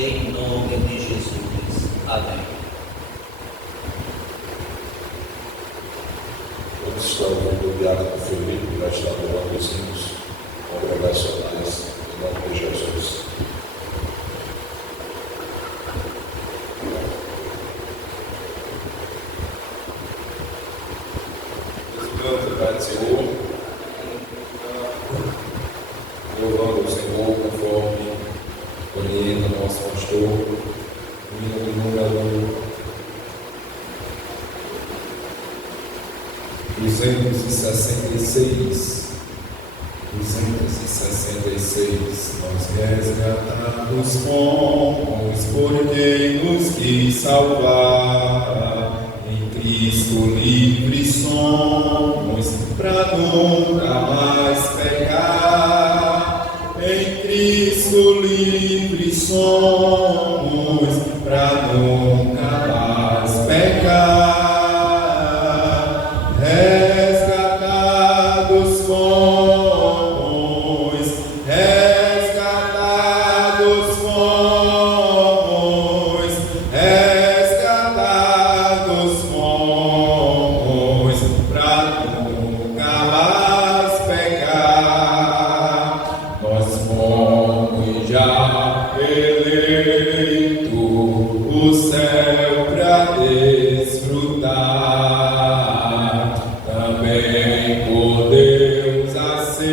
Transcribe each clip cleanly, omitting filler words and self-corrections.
em nome de Jesus. Amém. Quando está ouvindo o diácono Felipe, já está levando os hinos congregacionais, em nome de Jesus. Cidade Senhor, louvando o Senhor conforme orienta o nosso pastor, hino de número 266. Nós resgatados fomos por quem nos quis salvar. Em Cristo livres somos pra nunca mais pecar. Em Cristo livres somos pra nunca mais pecar. Resgatados fomos, resgatados fomos, resgatados fomos, pra nunca mais pecar. Nós fomos já eleitos o céu pra desfrutar, também por Deus aceitos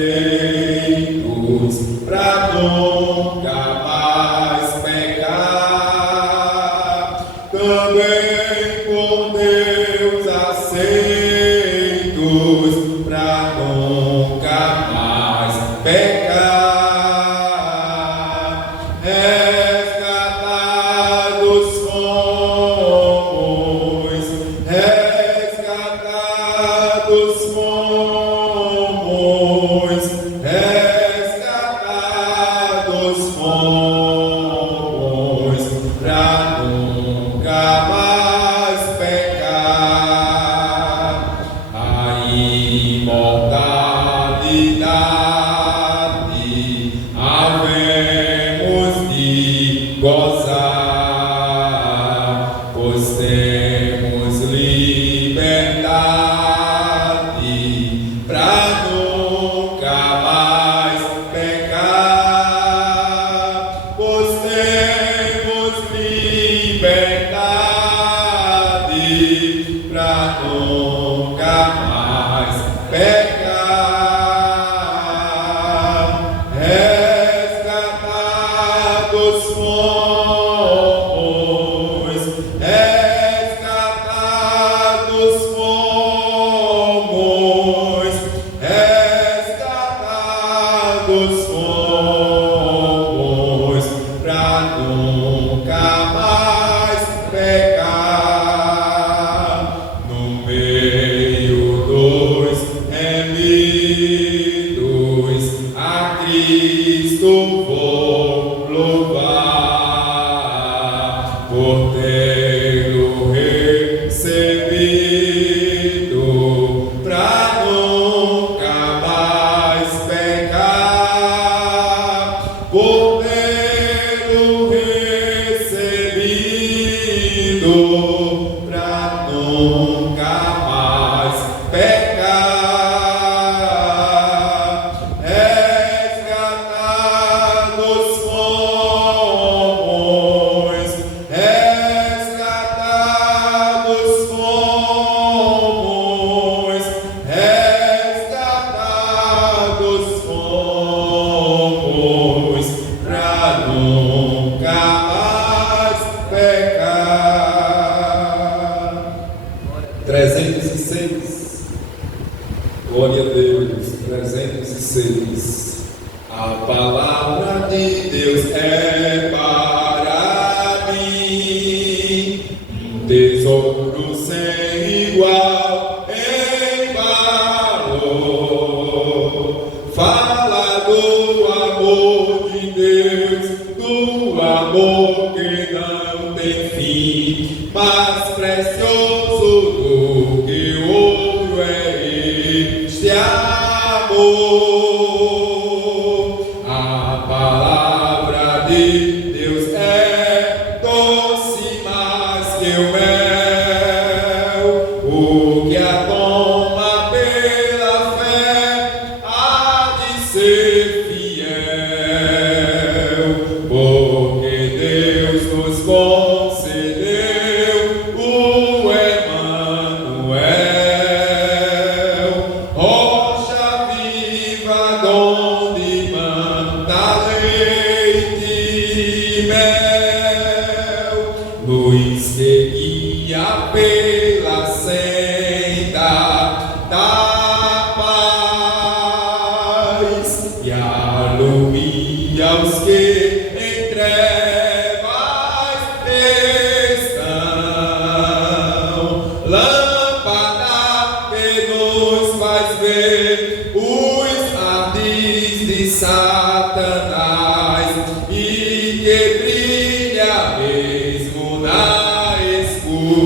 pra nunca mais pecar, também por Deus aceitos pra nunca mais pecar. Resgatados fomos, resgatados fomos, resgatados fomos, pra nunca mais pecar. A imortalidade havemos de gozar, pois temos liberdade pra nunca mais pecar, pois temos liberdade pra nunca mais pecar. Resgatados fomos, resgatados fomos, resgatados fomos, pra nunca mais pecar. No meio dos remidos, a Cristo vou louvar, por tê-lo recebido, pra nunca mais pecar, por tê-lo recebido, pra nunca mais pecar. Resgatados fomos, resgatados fomos, resgatados fomos, pra nunca mais pecar. 306. Glória a Deus. 306. A palavra de Deus é para mim um tesouro sem igual em valor. Fala do amor de Deus, do amor que não tem fim, mais precioso do que ouro é este amor. A palavra de Deus é donde mana leite e mel, luz que guia pela senda da paz e alumia os que em trevas estão. Lâmpada que nos faz ver os ardis de Satanás e que brilha mesmo na escuridão.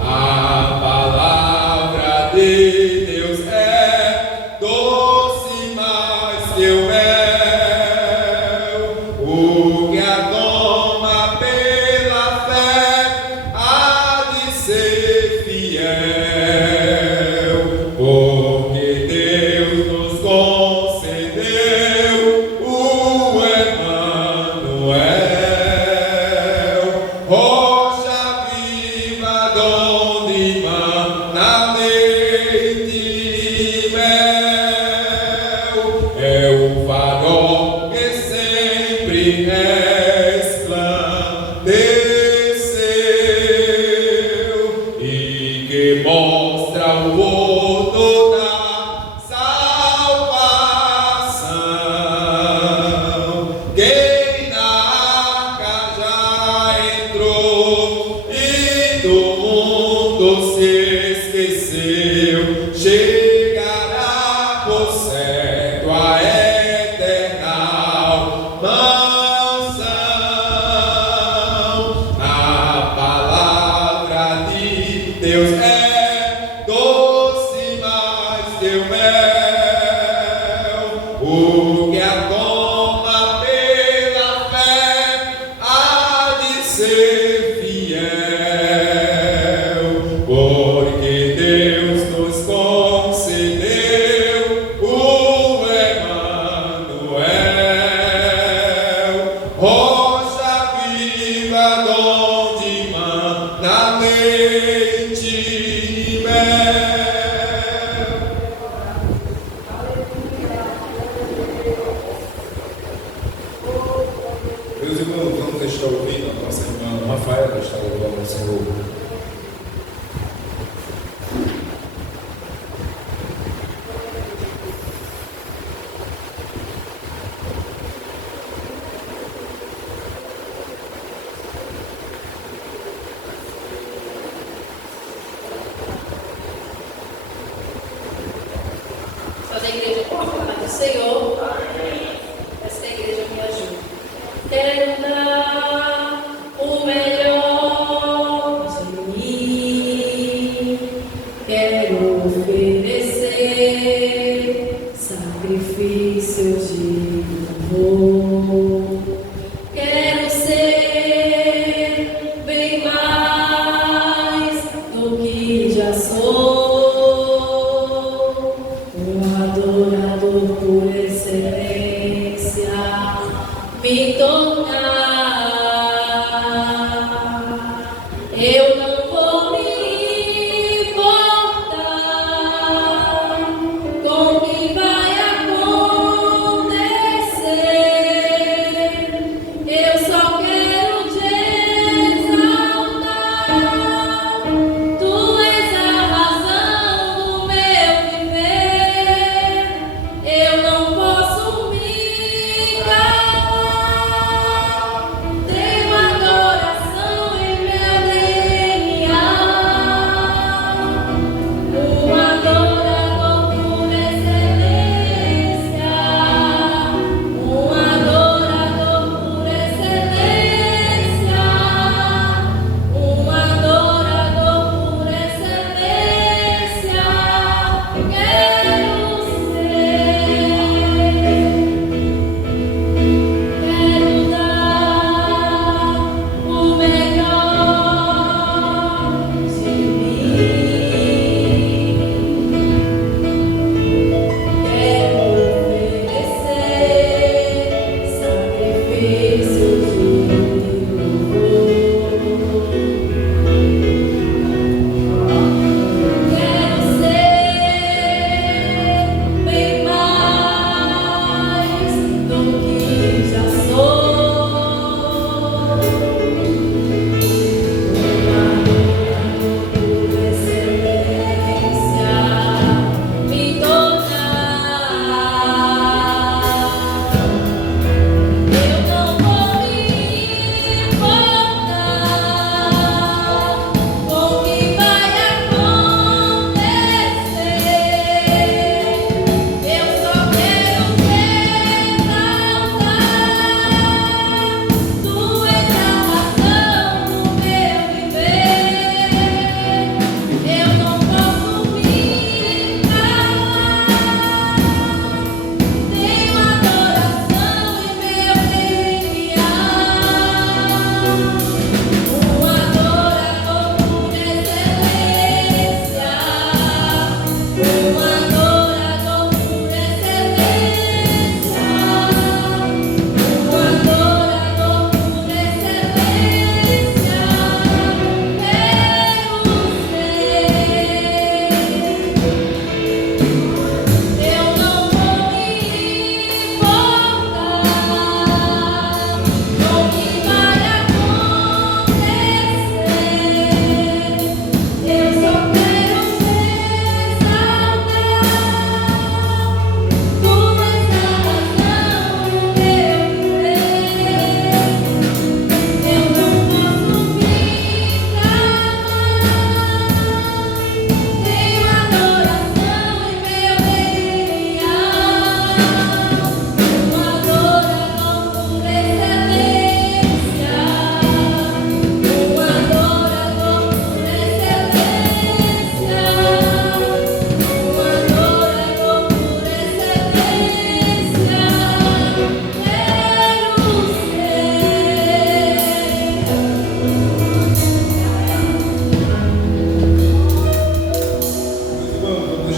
A palavra de Deus é doce mais que o mel, o que a toma pela fé há de ser fiel, porque Deus nos concedeu o Emanuel, rocha viva donde mana leite e mel, é o farol que sempre resplandeceu e que mostra o rodo da salvação. Quem na arca já entrou e do mundo se esqueceu, chegará por certo a eternal mansão. A palavra de Deus é doce mais que o mel, o que a toma pela fé há de ser fiel, porque Deus nos concedeu o Emanuel, rocha viva donde mana leite e mel. Meus irmãos, vamos estar ouvindo a nossa irmã Rafaela está louvando ao Senhor. Só da igreja pode falar do Senhor. Essa igreja me ajuda. Quero dar o melhor de mim. Quero oferecer sacrifícios de louvor. Quero ser bem mais do que já sou. Adorador por excelência, me tornar. Eu não vou me importar com o que vai acontecer.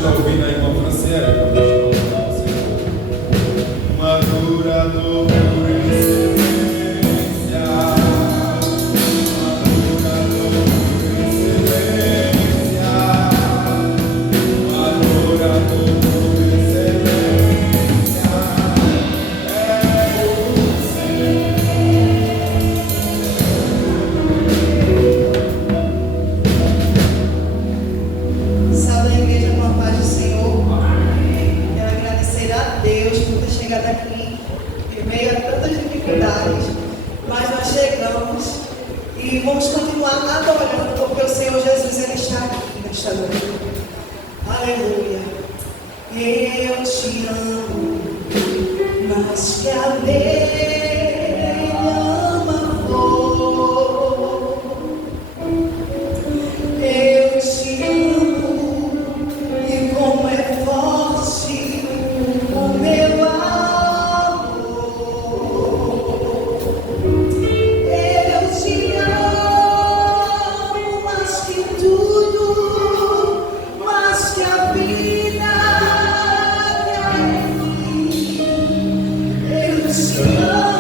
está ouvindo aí uma francesa, um adorador por excelência, um adorador por excelência, um adorador por excelência, é o Salve a igreja com a paz do Senhor. Quero agradecer a Deus por ter chegado aqui em meio a tantas dificuldades, mas nós chegamos e vamos continuar adorando, porque o Senhor Jesus ele está aqui nesta noite. Aleluia. Eu te amo, mas que a abelha ama a flor. Eu te amo e como é forte o meu amor. Eu te amo mais que tudo, mais que a vida que há em mim. Eu te amo.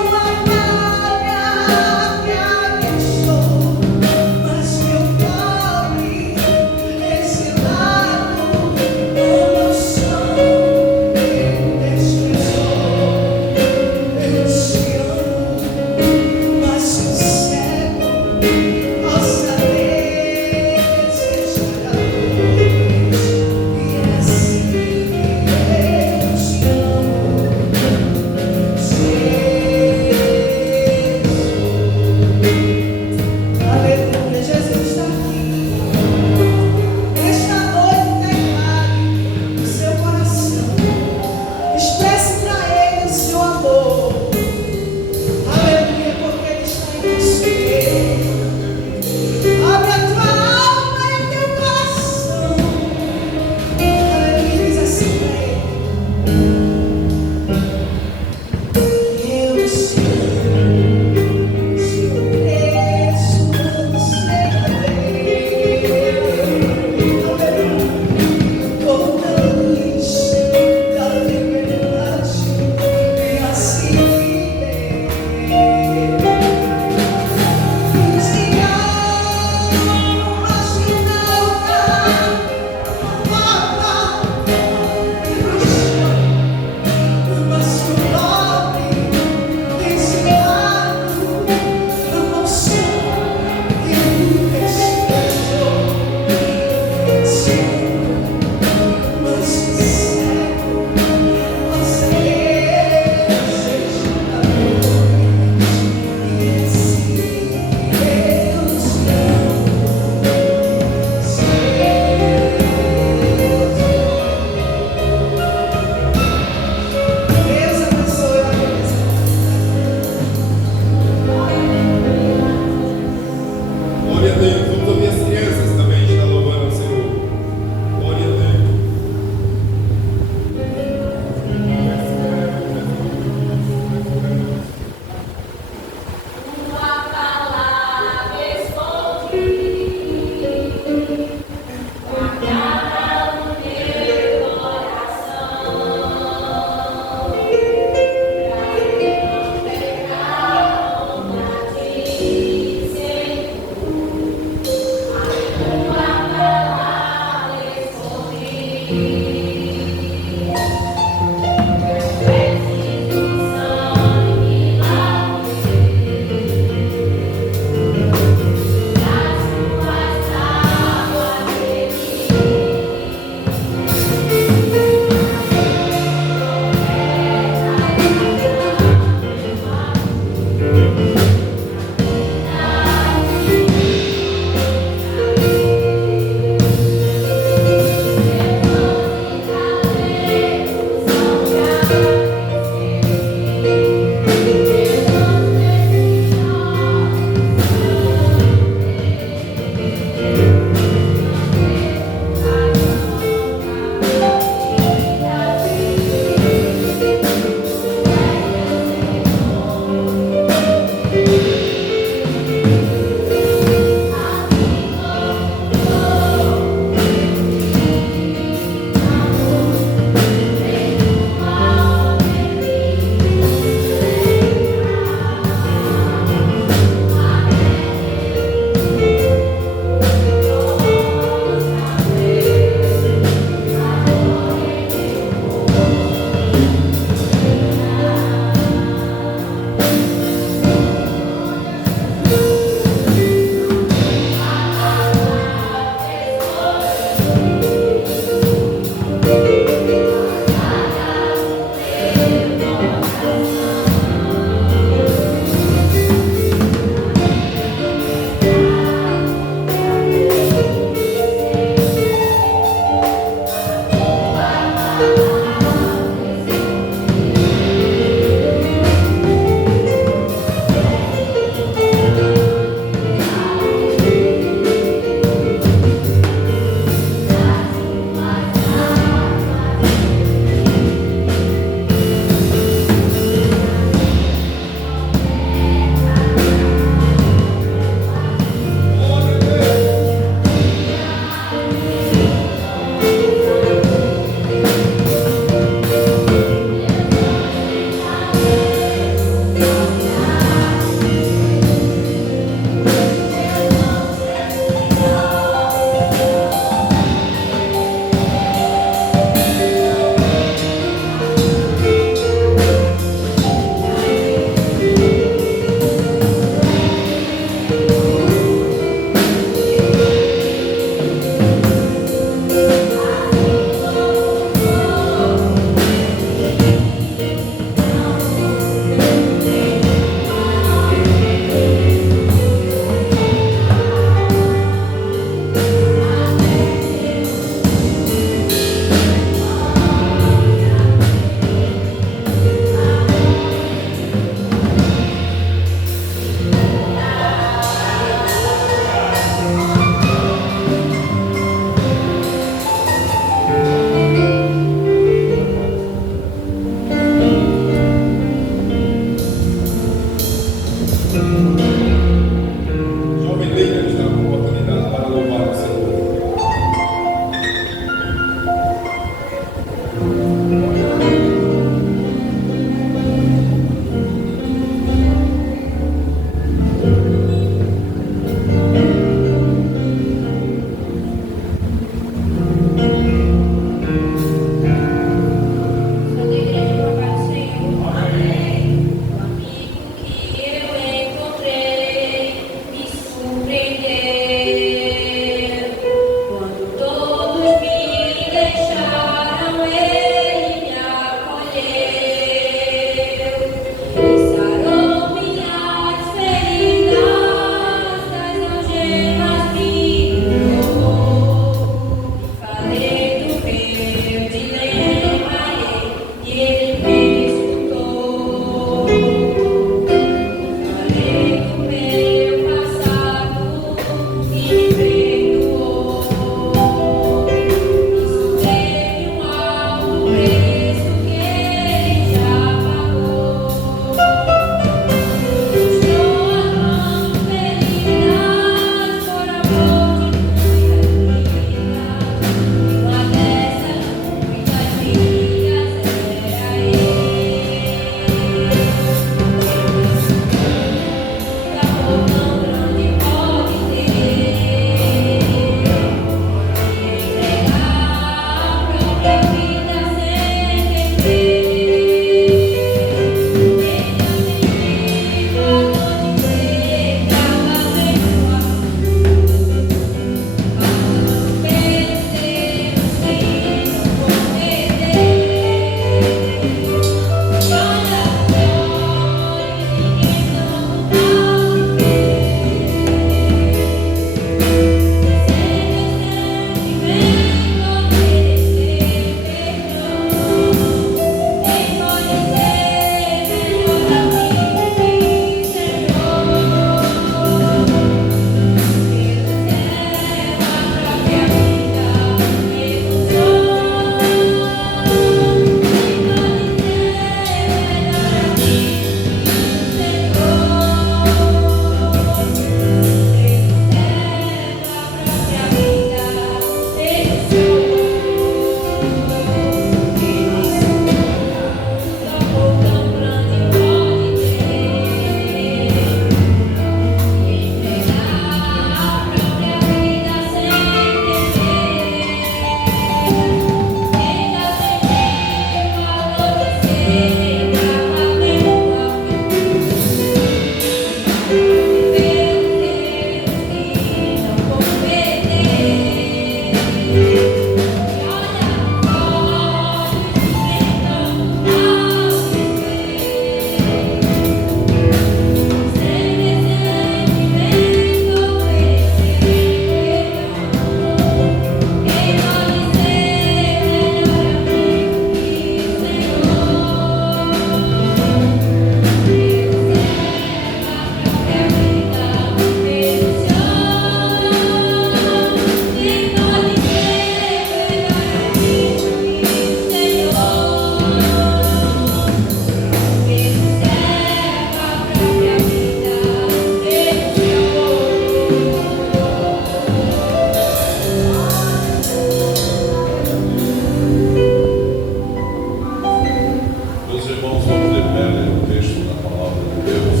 mulher ler o texto da palavra de Deus.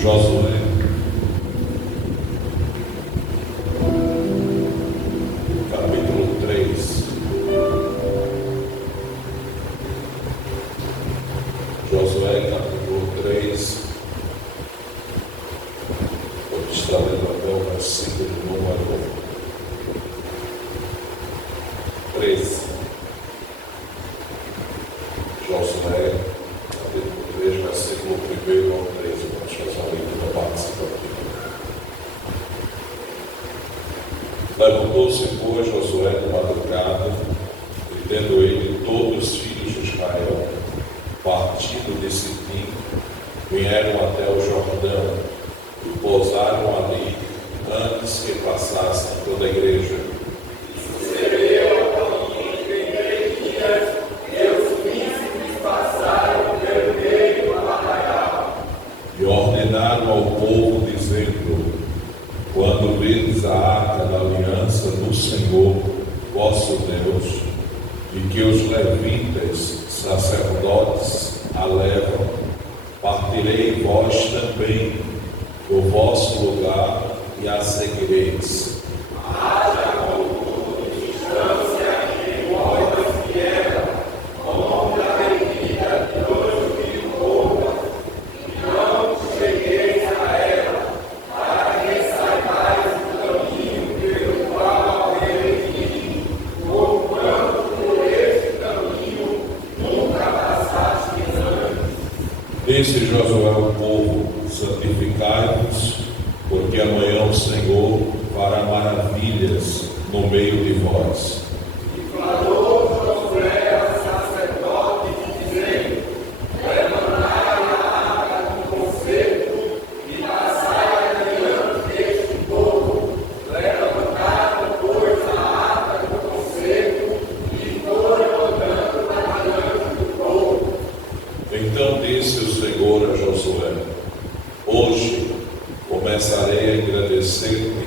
Josué, capítulo 3. Josué, capítulo 3. Eu estou lendo até o versículo número 13. Josué, capítulo 3, versículo 1 ao 13. Vamos fazer uma leitura participativa. Levantou-se, pois, Josué de madrugada, e tendo ele todos os filhos de Israel, partido de Sitim, vieram até o Jordão e pousaram ali antes que passassem toda a igreja. E ordenaram ao povo, dizendo: quando vedes a arca da aliança do Senhor, vosso Deus, e que os levitas, sacerdotes, a levam, partirei vós também do vosso lugar e a seguireis. Disse Josué ao povo: santificai-vos, porque amanhã o Senhor fará maravilhas no meio de vós. E falou Josué aos sacerdotes, dizendo: levantai a arca do concerto e passai adiante deste povo. Levantaram, pois, a arca do concerto e foram andando adiante do povo. Então disse o Senhor a Josué: hoje começarei a engrandecer-me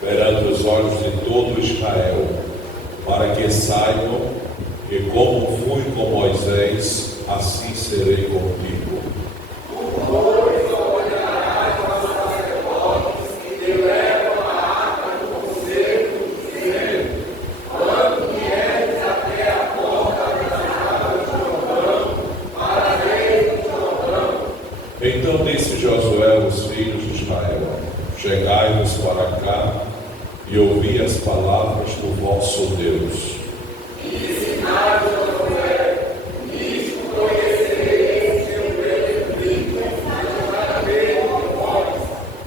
perante os olhos de todo Israel, para que saibam que, como fui com Moisés, assim serei contigo. Pois ordenarás aos sacerdotes que te levam a arca do concerto, dizendo: quando vieres até a porta das águas do Jordão, parareis no Jordão. Então disse Josué aos filhos de Israel: chegai-vos para cá e ouvi as palavras do vosso Deus. Ensinai Josué, nisto conhecereis que o benedito andarei com vós,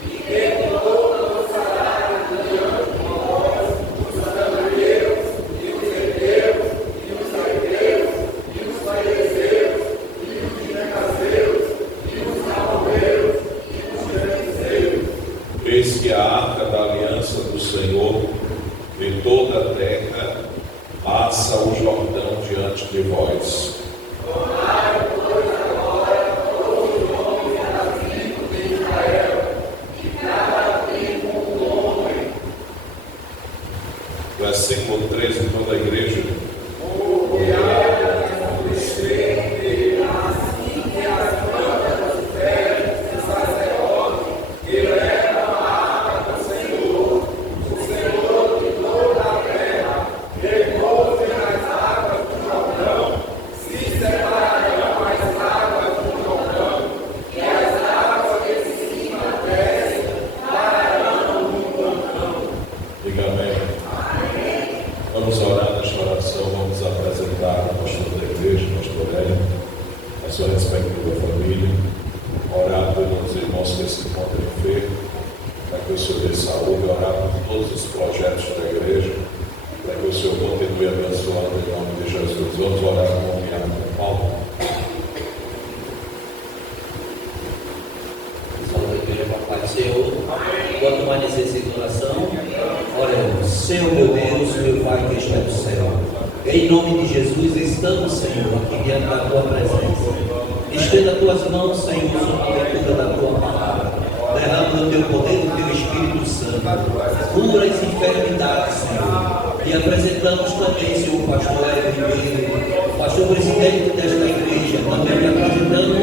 e que toda lançará diante de vós os cananeus, e os heteus, e os heteus, e os fariseus, e os ginecazeus, e os amorreus, e os genizeus. Eis que a arca da aliança do Senhor de toda a terra passa o Jordão diante de vós. Versículo 13, toda a igreja. Diga amém. Vamos orar nesta oração, vamos apresentar o pastor da igreja, o pastor Hélio, a sua respectiva família, orar pelos irmãos que se encontram enfermos, para que o Senhor dê saúde, orar por todos os projetos da igreja, para que o Senhor continue abençoando em nome de Jesus. Vamos orar com o Tiago e Paulo. Salve a igreja, papai do Senhor. Enquanto permanecesse em oração, oremos. Senhor meu Deus, meu Pai que está no céu, em nome de Jesus, estamos, Senhor, aqui diante da tua presença. Estenda as tuas mãos, Senhor, sobre a leitura da tua palavra. Derrama o teu poder, o teu Espírito Santo. Cura as enfermidades, Senhor. E apresentamos também, Senhor, o pastor Hélio Ribeiro, o pastor presidente desta igreja, também apresentando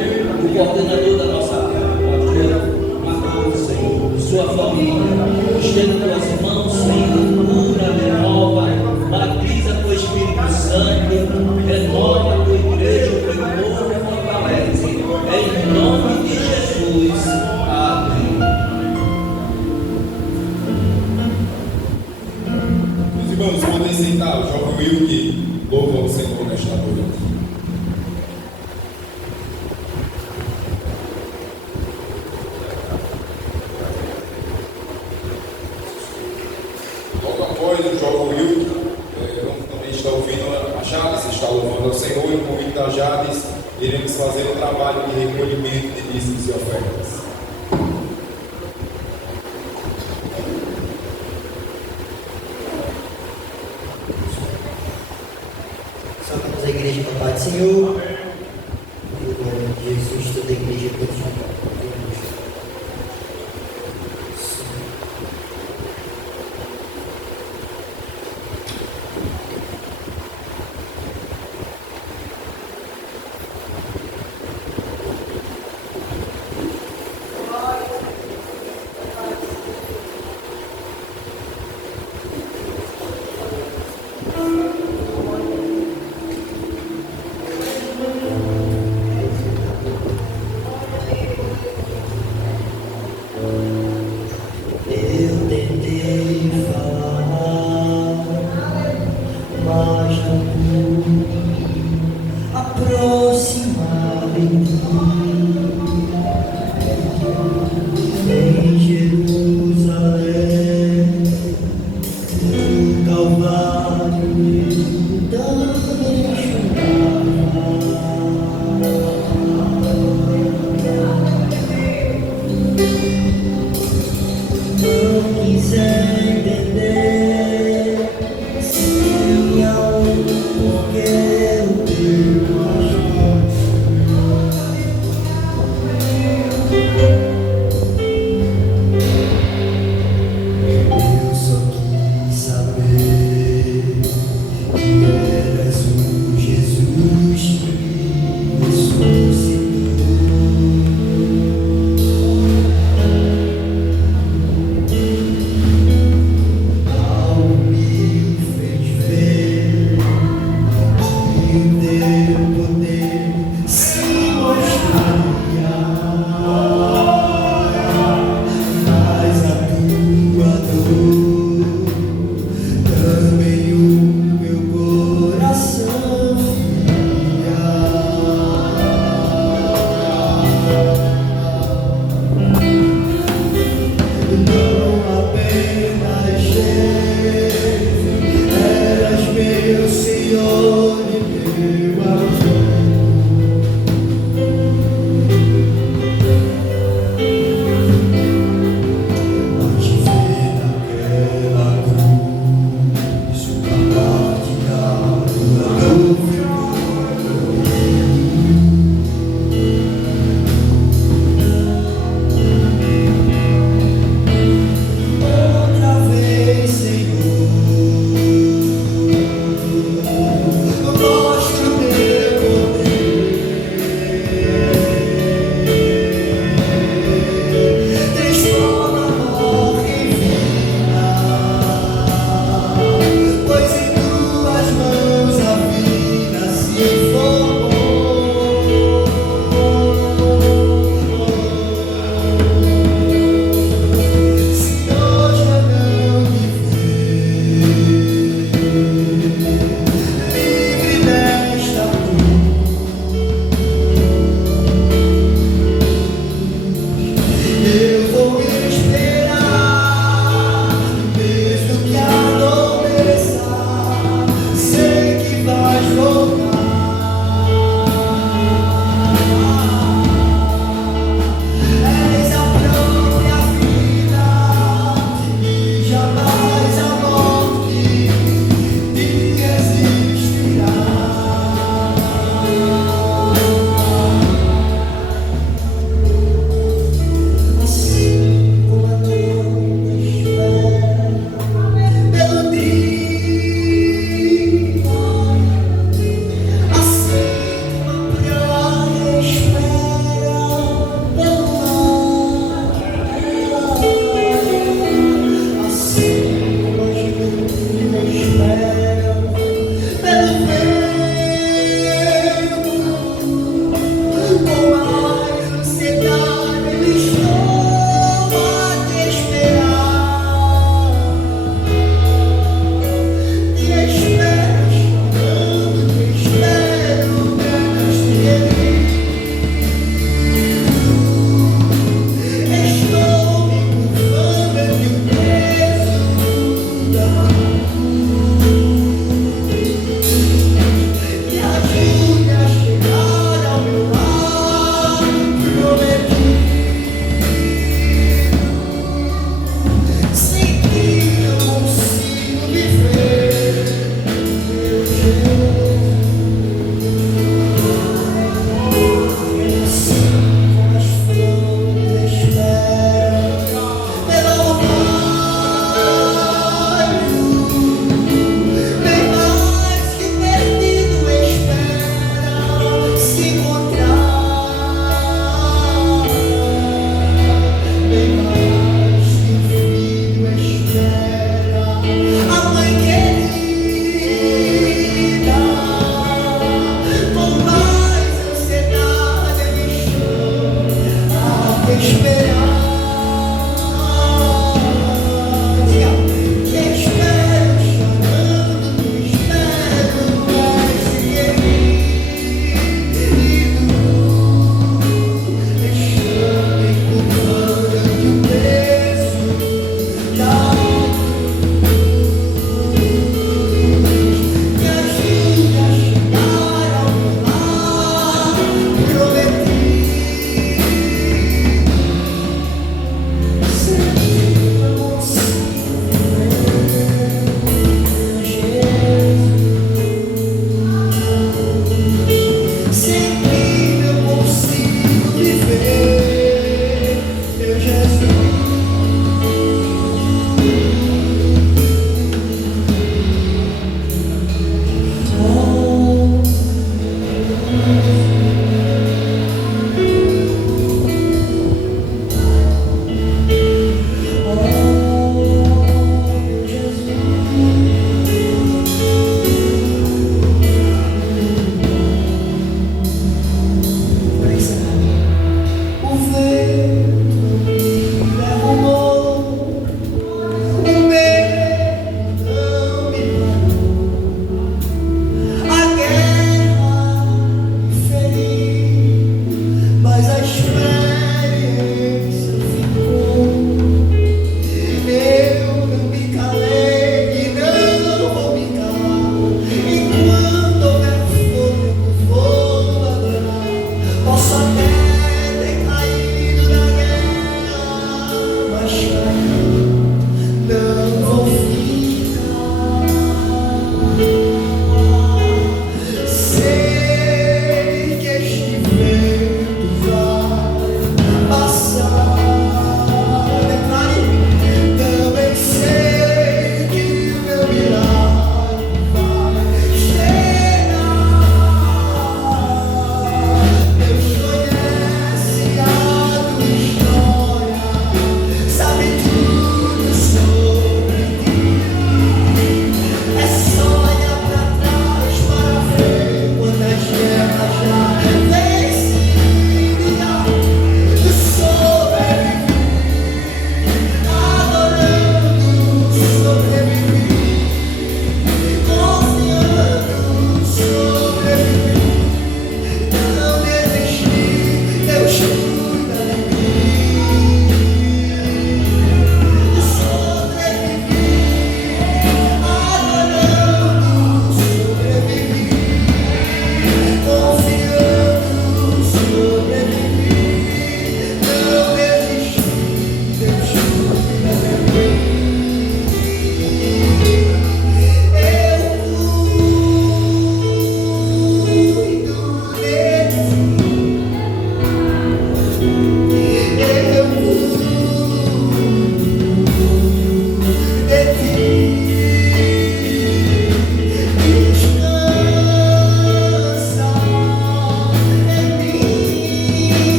o coordenador da nossa área, o pastor Marcos, Senhor, sua família. Estenda tuas mãos, Senhor, cura, renova, batiza com o Espírito Santo, renova a tua igreja, o teu povo, fortalece. Em nome de Jesus. Amém. Meus irmãos, podem sentar, o jovem Will que louva o Senhor nesta noite. Logo após o jovem Will, também está ouvindo a Jades, está louvando ao Senhor, e com o convite da Jades, iremos fazer um trabalho de recolhimento de dízimos e ofertas. Salvamos a igreja com a paz do Senhor. E o nome de Jesus, toda a igreja pode cantar. Eu tentei falar, mas não pude aproximar de mim. Em Jerusalém, no Calvário, também chorava. Não quiser entender se há um porquê o teu amor.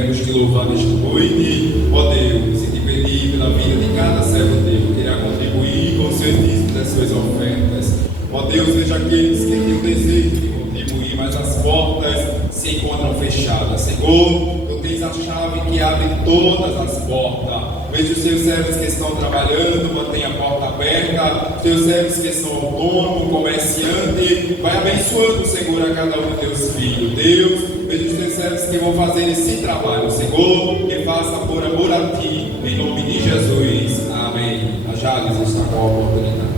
queremos te louvar nesta noite, ó Deus, e te pedir pela vida de cada servo teu, que irá contribuir com os seus dízimos das suas ofertas. Ó Deus, veja aqueles que têm o desejo de contribuir, mas as portas se encontram fechadas. Senhor, tu tens a chave que abre todas as portas. Veja os seus servos que estão trabalhando, mantém a porta aberta. Os teus servos que são autônomos, comerciante, vai abençoando, Senhor, a cada um de teus filhos. Deus, veja os teus servos que vão fazer esse trabalho, Senhor, que faça por amor a ti, em nome de Jesus. Amém. A Jales está com a oportunidade.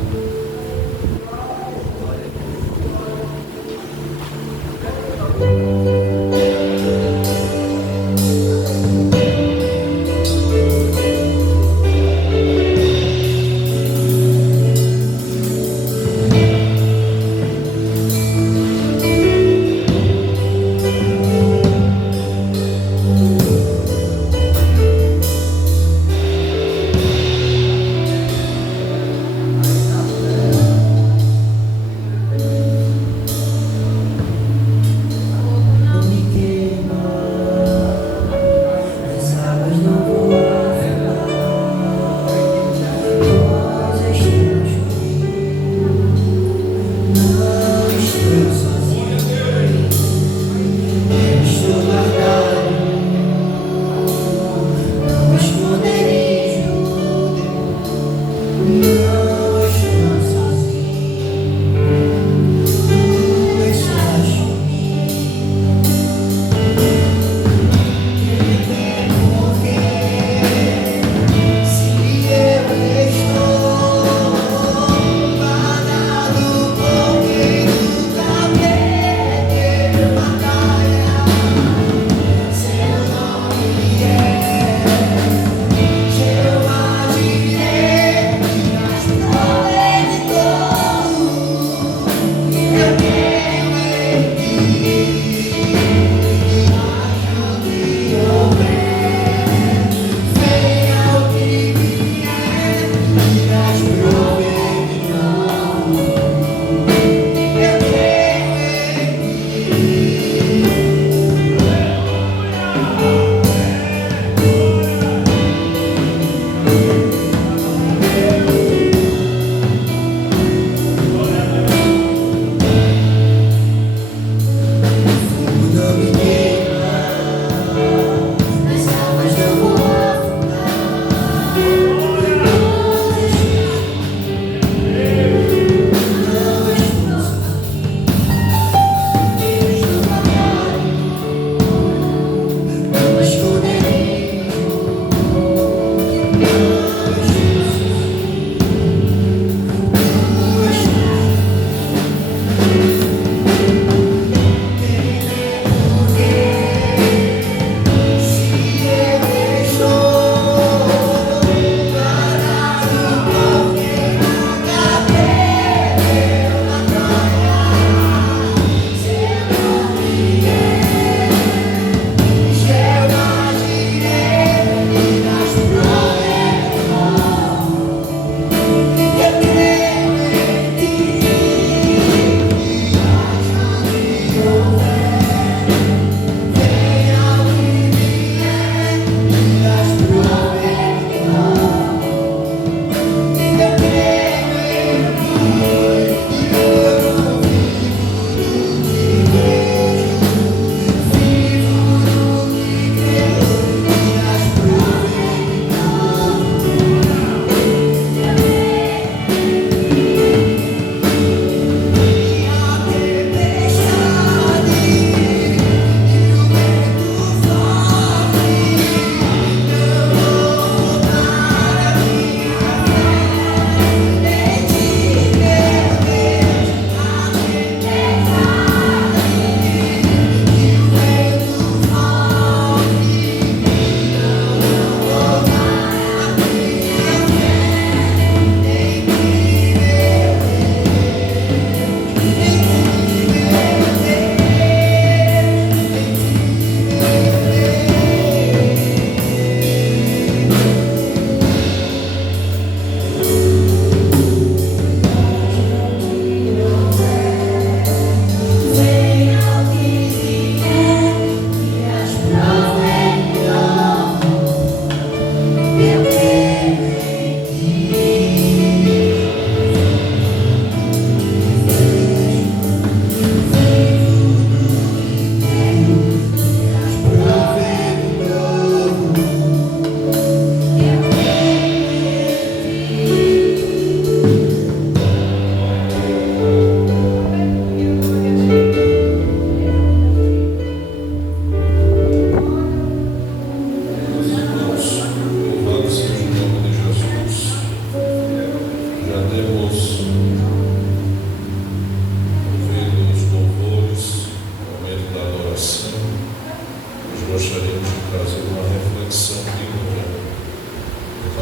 trazer uma reflexão bíblica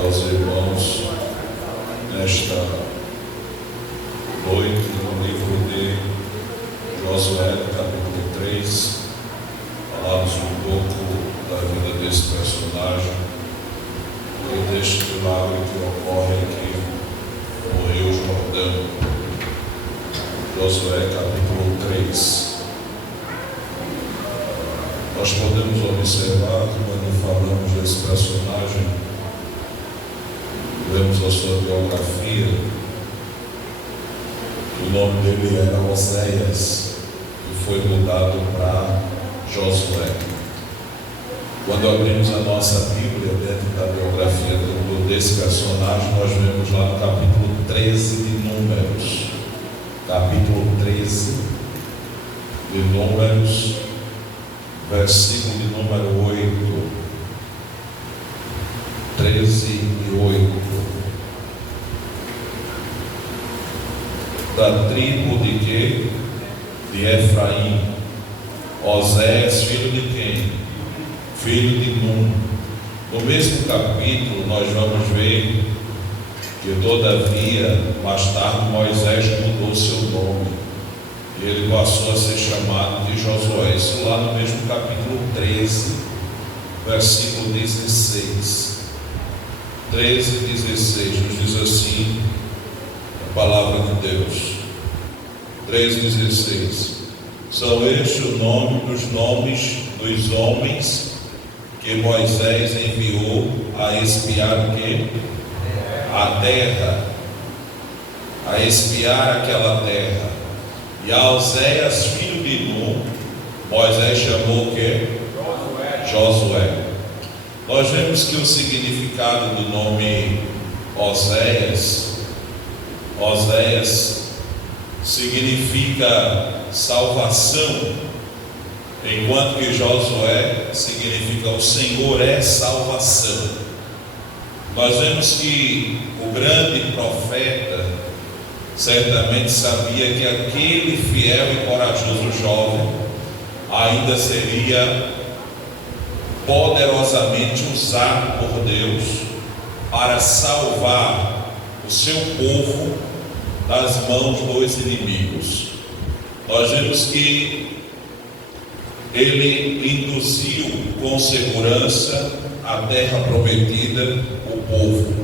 aos irmãos nesta noite no livro de Josué, capítulo 3. Falamos um pouco da vida desse personagem e deste milagre que ocorre aqui no Rio Jordão. Josué, capítulo 3. Nós podemos observar que quando falamos desse personagem, lemos a sua biografia, o nome dele era Oséias e foi mudado para Josué. Quando abrimos a nossa Bíblia dentro da biografia desse personagem, nós vemos lá no capítulo 13 de Números. Capítulo 13 de Números, versículo de número 8. 13 e 8. Da tribo de quê? De Efraim. Oséias, filho de quem? Filho de Num. No mesmo capítulo nós vamos ver que todavia, mais tarde, Moisés mudou seu nome e ele passou a ser chamado de Josué. Isso lá no mesmo capítulo 13, versículo 16. 13 e 16 nos diz assim a palavra de Deus. 13 e 16. São estes o nome dos nomes dos homens que Moisés enviou a espiar o quê? A terra, a espiar aquela terra. E a Oséias, filho de Num, Moisés chamou o quê? Josué. Nós vemos que o significado do nome Oséias significa salvação, enquanto que Josué significa o Senhor é salvação. Nós vemos que o grande profeta certamente sabia que aquele fiel e corajoso jovem ainda seria poderosamente usado por Deus para salvar o seu povo das mãos dos inimigos. Nós vemos que ele induziu com segurança a terra prometida, o povo.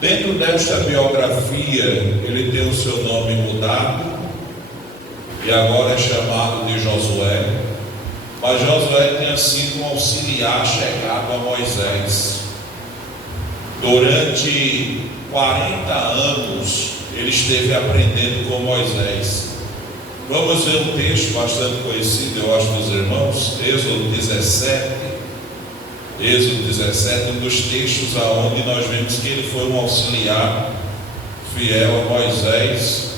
Dentro desta biografia, ele tem o seu nome mudado e agora é chamado de Josué. Mas Josué tinha sido um auxiliar chegado a Moisés. Durante 40 anos ele esteve aprendendo com Moisés. Vamos ver um texto bastante conhecido, eu acho, dos irmãos, Êxodo 17, um dos textos aonde nós vemos que ele foi um auxiliar fiel a Moisés.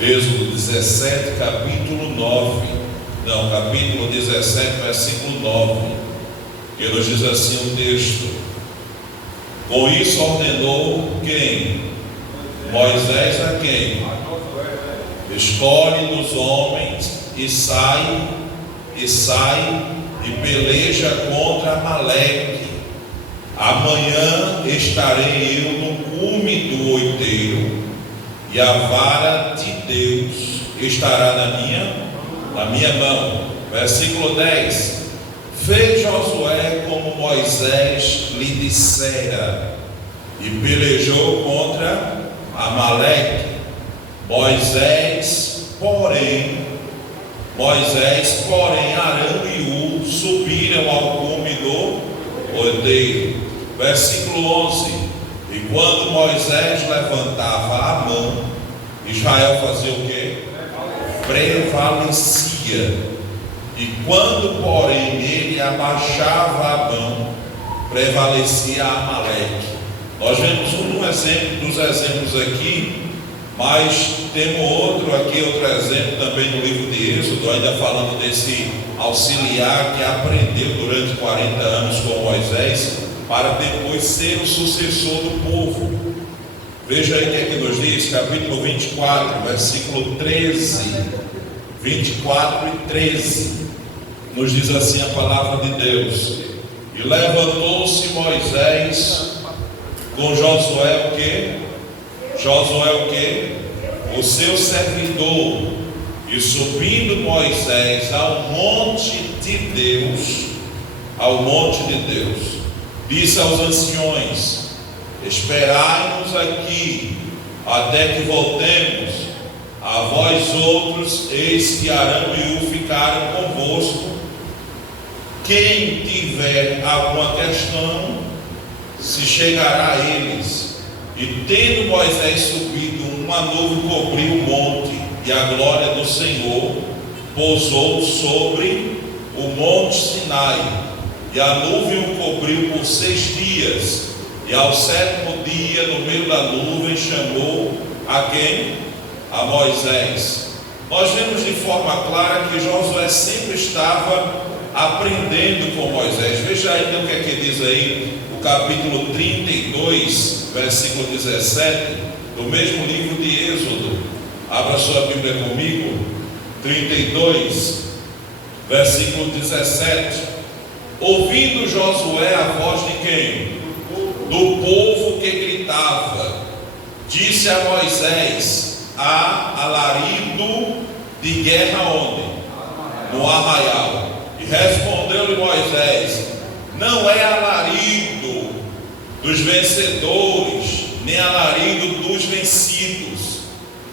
Êxodo 17, capítulo 17, versículo 9, que nos diz assim o texto: com isso ordenou quem? Moisés a quem? Escolhe dos homens e sai e peleja contra Amaleque. Amanhã estarei eu no cume do outeiro e a vara de Deus estará na minha mão. Versículo 10. Fez Josué como Moisés lhe dissera e pelejou contra Amaleque. Moisés, porém, Arão e Ur subiram ao cume do outeiro. Versículo 11. E quando Moisés levantava a mão, Israel fazia o quê? Prevalecia. E quando, porém, ele abaixava a mão, prevalecia Amaleque. Nós vemos um exemplo dos exemplos aqui, mas temos outro exemplo também no livro de Êxodo, ainda falando desse auxiliar que aprendeu durante 40 anos com Moisés, para depois ser o sucessor do povo. Veja aí o que é que nos diz, capítulo 24, versículo 13. 24 e 13. nos diz assim a palavra de Deus: e levantou-se Moisés com Josué o quê? Josué o quê? O seu servidor, e subindo Moisés ao monte de Deus, disse aos anciões: esperai-nos aqui, até que voltemos. A vós outros, eis que Arão e Ur ficaram convosco. Quem tiver alguma questão, se chegará a eles. E tendo Moisés subido, uma nuvem cobriu o monte, e a glória do Senhor pousou sobre o monte Sinai. E a nuvem o cobriu por 6 dias. E ao 7º dia, no meio da nuvem, chamou a quem? A Moisés. Nós vemos de forma clara que Josué sempre estava aprendendo com Moisés. Veja ainda o que é que diz aí o capítulo 32, versículo 17, do mesmo livro de Êxodo. Abra sua Bíblia comigo. 32, versículo 17. Ouvindo Josué a voz de quem? Do povo que gritava, disse a Moisés: há alarido de guerra onde? No arraial. E respondeu-lhe Moisés: não é alarido dos vencedores, nem alarido dos vencidos,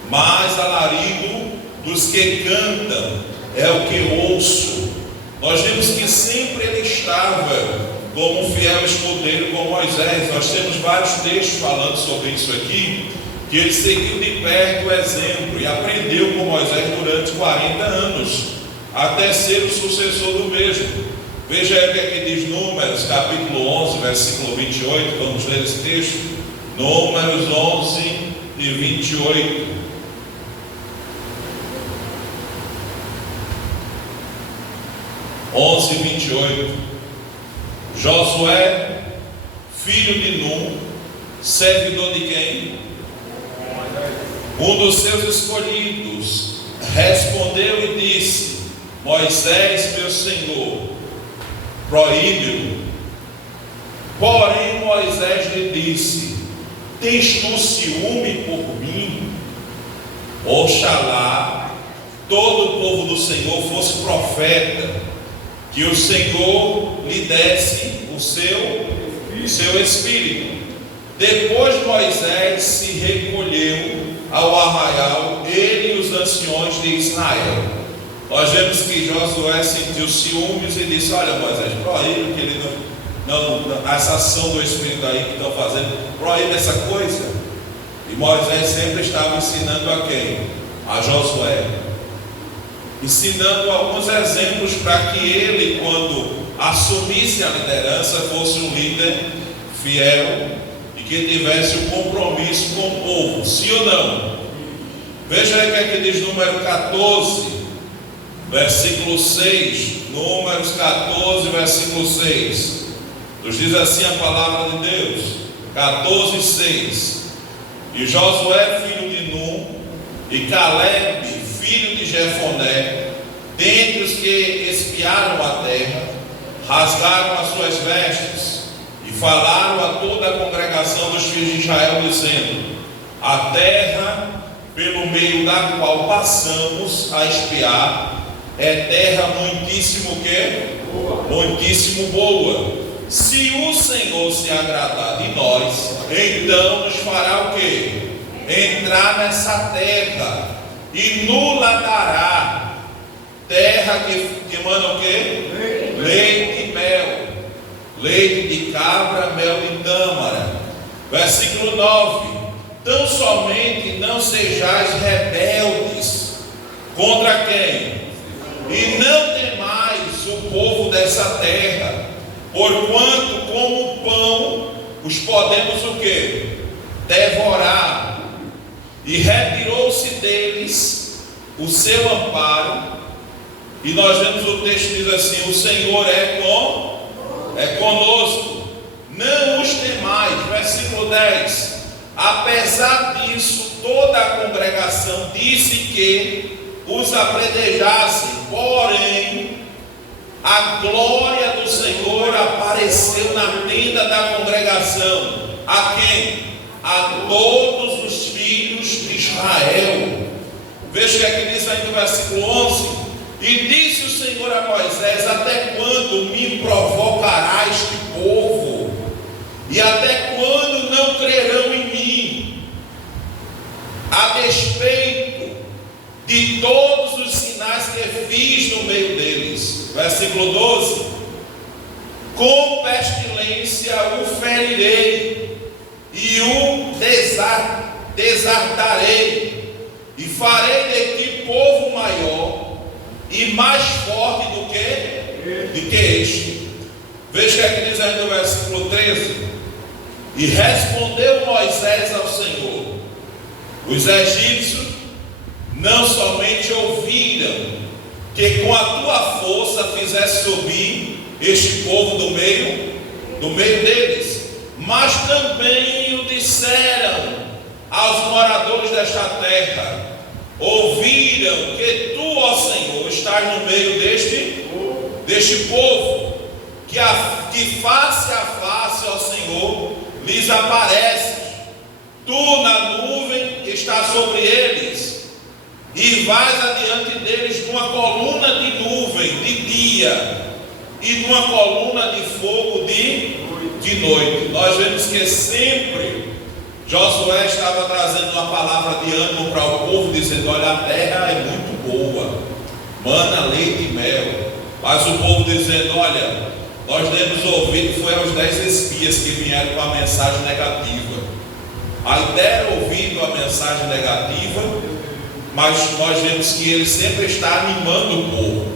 mas alarido dos que cantam, é o que ouço. Nós vimos que sempre ele estava como um fiel escudeiro com Moisés. Nós temos vários textos falando sobre isso aqui, que ele seguiu de perto o exemplo e aprendeu com Moisés durante 40 anos, até ser o sucessor do mesmo. Veja aí o que é que diz Números, capítulo 11, versículo 28, vamos ler esse texto. Números 11 e 28. (11 e 28). Josué, filho de Num, servidor de quem? Um dos seus escolhidos, respondeu e disse: Moisés, meu senhor, proíbe-o. Porém Moisés lhe disse: tens tu ciúme por mim? Oxalá todo o povo do Senhor fosse profeta, que o Senhor lhe desse o seu espírito. Depois Moisés se recolheu ao arraial, ele e os anciões de Israel. Nós vemos que Josué sentiu ciúmes e disse: olha, Moisés, proíbe que ele não essa ação do Espírito aí que estão fazendo, proíbe essa coisa. E Moisés sempre estava ensinando a quem? A Josué, ensinando alguns exemplos para que ele, quando assumisse a liderança, fosse um líder fiel e que tivesse um compromisso com o povo, sim ou não? Veja aí o que é que diz Número 14, versículo 6. Números 14, versículo 6. Nos diz assim a palavra de Deus, 14, 6. E Josué, filho de Num, e Caleb, filho de Jefoné, dentre os que espiaram a terra, rasgaram as suas vestes e falaram a toda a congregação dos filhos de Israel, dizendo: a terra pelo meio da qual passamos a espiar é terra muitíssimo muitíssimo boa. Se o Senhor se agradar de nós, então nos fará o quê? Entrar nessa terra e nula dará, terra que manda o quê? Leite e mel, leite de cabra, mel de tâmara. Versículo 9: tão somente não sejais rebeldes contra quem? E não temais o povo dessa terra, porquanto como pão os podemos o quê? Devorar. E retirou-se deles o seu amparo. E nós vemos o texto diz assim: o Senhor é conosco, não os temais. Versículo 10: apesar disso, toda a congregação disse que os apredejassem, porém a glória do Senhor apareceu na tenda da congregação. A quem? A todos os filhos de Israel. Veja o que é que diz aí no versículo 11. E disse o Senhor a Moisés: até quando me provocará este povo? E até quando não crerão em mim? A despeito de todos os sinais que fiz no meio deles. Versículo 12. Com pestilência o ferirei e o desardarei, e farei de ti povo maior e mais forte do que este. Veja o que é que diz aí no versículo 13. E respondeu Moisés ao Senhor: os egípcios não somente ouviram que com a tua força fizesse subir este povo do meio deles, mas também o disseram aos moradores desta terra: ouviram que tu, ó Senhor, estás no meio deste povo, que face a face, ó Senhor, lhes apareces, tu na nuvem que está sobre eles, e vais adiante deles numa coluna de nuvem de dia e numa coluna de fogo de noite. Nós vemos que sempre Josué estava trazendo uma palavra de ânimo para o povo, dizendo: olha, a terra é muito boa, mana, leite e mel. Mas o povo dizendo: olha, nós demos ouvido, foi aos 10 espias que vieram com a mensagem negativa. Aí deram ouvido a mensagem negativa, mas nós vemos que ele sempre está animando o povo.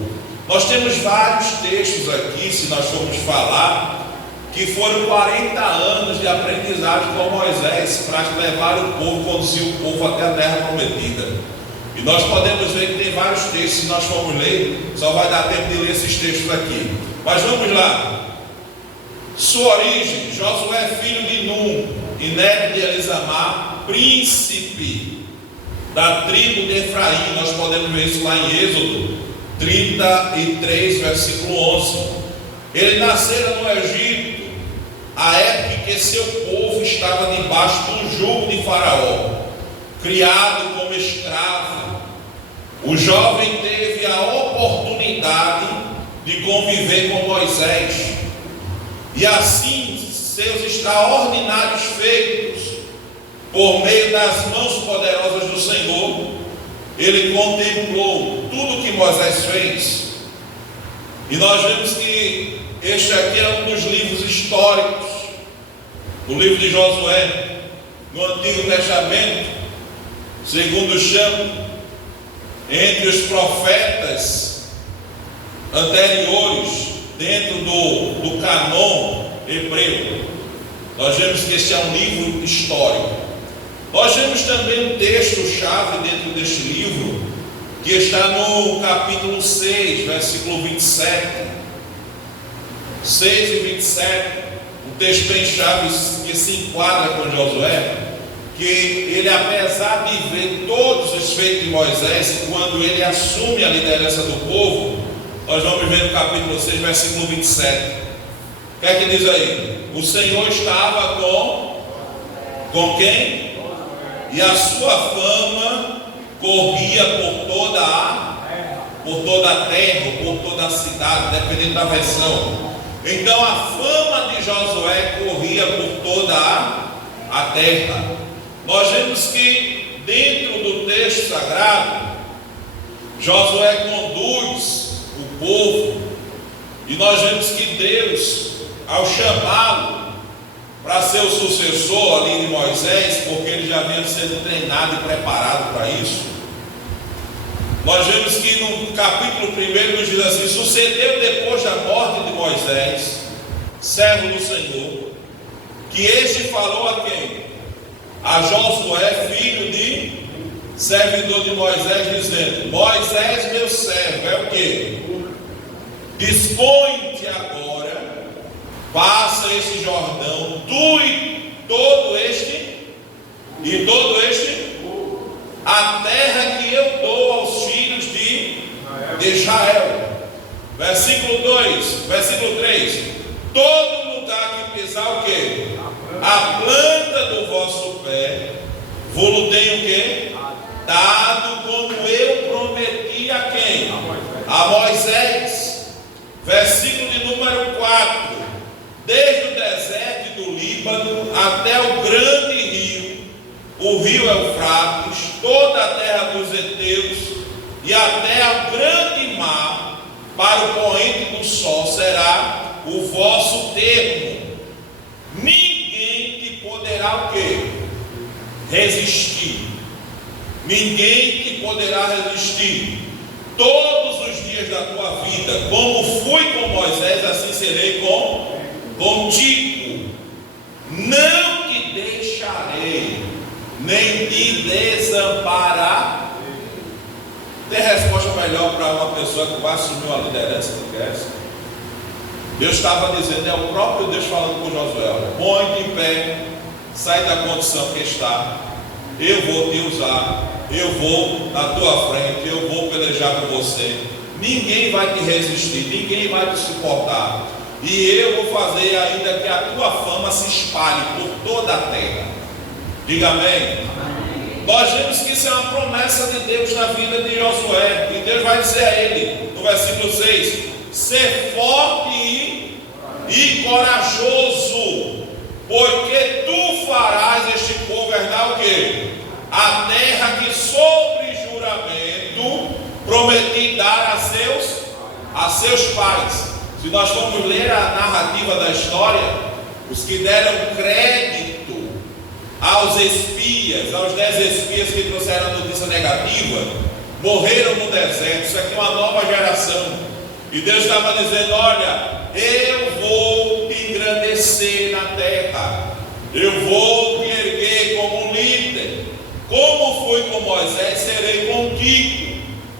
Nós temos vários textos aqui, se nós formos falar, que foram 40 anos de aprendizagem com Moisés para levar o povo, conduzir o povo até a terra prometida. E nós podemos ver que tem vários textos, se nós formos ler, só vai dar tempo de ler esses textos aqui. Mas vamos lá. Sua origem: Josué, filho de Num e neto de Elisamar, príncipe da tribo de Efraim. Nós podemos ver isso lá em Êxodo 33, versículo 11. Ele nascera no Egito, a época em que seu povo estava debaixo do jugo de Faraó, criado como escravo. O jovem teve a oportunidade de conviver com Moisés, e assim seus extraordinários feitos, por meio das mãos poderosas do Senhor, ele contemplou tudo que Moisés fez. E nós vemos que este aqui é um dos livros históricos, do livro de Josué, no Antigo Testamento, segundo chamo, entre os profetas anteriores, dentro do canon hebreu. Nós vemos que este é um livro histórico. Nós vemos também um texto-chave dentro deste livro, que está no capítulo 6, versículo 27. 6 e 27, um texto bem chave que se enquadra com Josué, que ele, apesar de ver todos os feitos de Moisés, quando ele assume a liderança do povo, nós vamos ver no capítulo 6, versículo 27. O que é que diz aí? O Senhor estava com quem? E a sua fama corria por toda a terra, por toda a cidade, dependendo da versão. Então a fama de Josué corria por toda a terra. Nós vemos que dentro do texto sagrado, Josué conduz o povo, e nós vemos que Deus, ao chamá-lo para ser o sucessor ali de Moisés, porque ele já vinha sendo treinado e preparado para isso, nós vemos que no capítulo 1 nos diz assim: sucedeu depois da morte de Moisés, servo do Senhor, que este falou a quem? A Josué, filho de servidor de Moisés, dizendo: Moisés, meu servo, é o que? Dispõe-te agora, passa este Jordão, tu e todo este, a terra que eu dou aos filhos de Israel. Versículo 2, versículo 3. Todo lugar que pisar o quê? A planta do vosso pé, vos tenho o quê? Dado como eu prometi a quem? A Moisés. Versículo de número 4. Desde o deserto do Líbano até o grande rio, o rio Eufrates, toda a terra dos heteus e até ao grande mar, para o poente do sol será o vosso termo. Ninguém te poderá o quê? Resistir. Ninguém te poderá resistir. Todos os dias da tua vida, como fui com Moisés, assim serei contigo. Não te deixarei, nem te desampararei. Tem resposta melhor para uma pessoa que vai assumir uma liderança do que essa? Deus estava dizendo, é o próprio Deus falando com Josué: põe-te em pé, sai da condição que está, eu vou te usar, eu vou na tua frente, eu vou pelejar com você, ninguém vai te resistir, ninguém vai te suportar, e eu vou fazer ainda que a tua fama se espalhe por toda a terra. Diga amém. Nós vemos que isso é uma promessa de Deus na vida de Josué, e Deus vai dizer a ele, no versículo 6, ser forte e corajoso, porque tu farás este povo herdar o quê? A terra que sobre juramento prometi dar a seus pais. Se nós formos ler a narrativa da história, os que deram crédito aos espias, aos 10 espias que trouxeram a notícia negativa, morreram no deserto. Isso aqui é uma nova geração, e Deus estava dizendo: olha, eu vou te engrandecer na terra, eu vou te erguer como um líder, como fui com Moisés, serei contigo.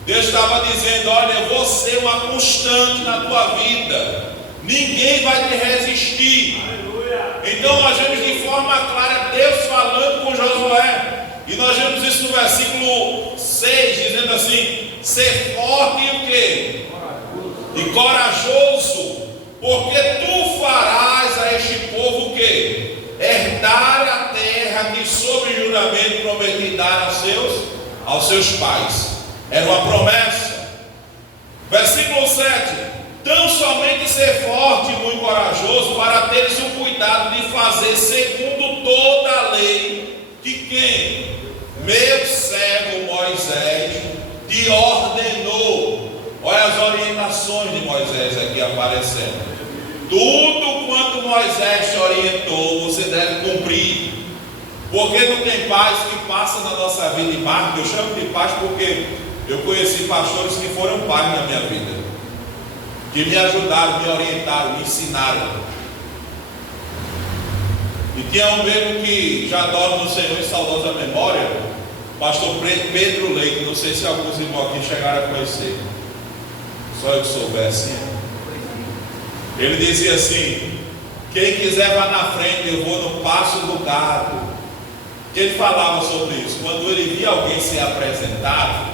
Deus estava dizendo: olha, eu vou ser uma constante na tua vida, ninguém vai te resistir. Então nós vemos de forma clara Deus falando com Josué, e nós vemos isso no versículo 6, dizendo assim: ser forte e o quê? E corajoso, porque tu farás a este povo o quê? Herdar a terra que sob juramento prometi dar aos seus pais. Era uma promessa. Versículo 7. Tão somente ser forte e muito corajoso, para teres o cuidado de fazer segundo toda a lei que quem? Meu servo Moisés te ordenou. Olha as orientações de Moisés aqui aparecendo. Tudo quanto Moisés te orientou, você deve cumprir. Porque não tem paz que passa na nossa vida e marca. Eu chamo de paz porque eu conheci pastores que foram pais na minha vida, que me ajudaram, me orientaram, me ensinaram. E tinha um mesmo que já dorme no Senhor em saudosa memória, pastor Pedro Leite. Não sei se alguns irmãos aqui chegaram a conhecer, só eu que soubesse. Ele dizia assim: quem quiser vá na frente, eu vou no passo do gado. Ele falava sobre isso. Quando ele via alguém se apresentar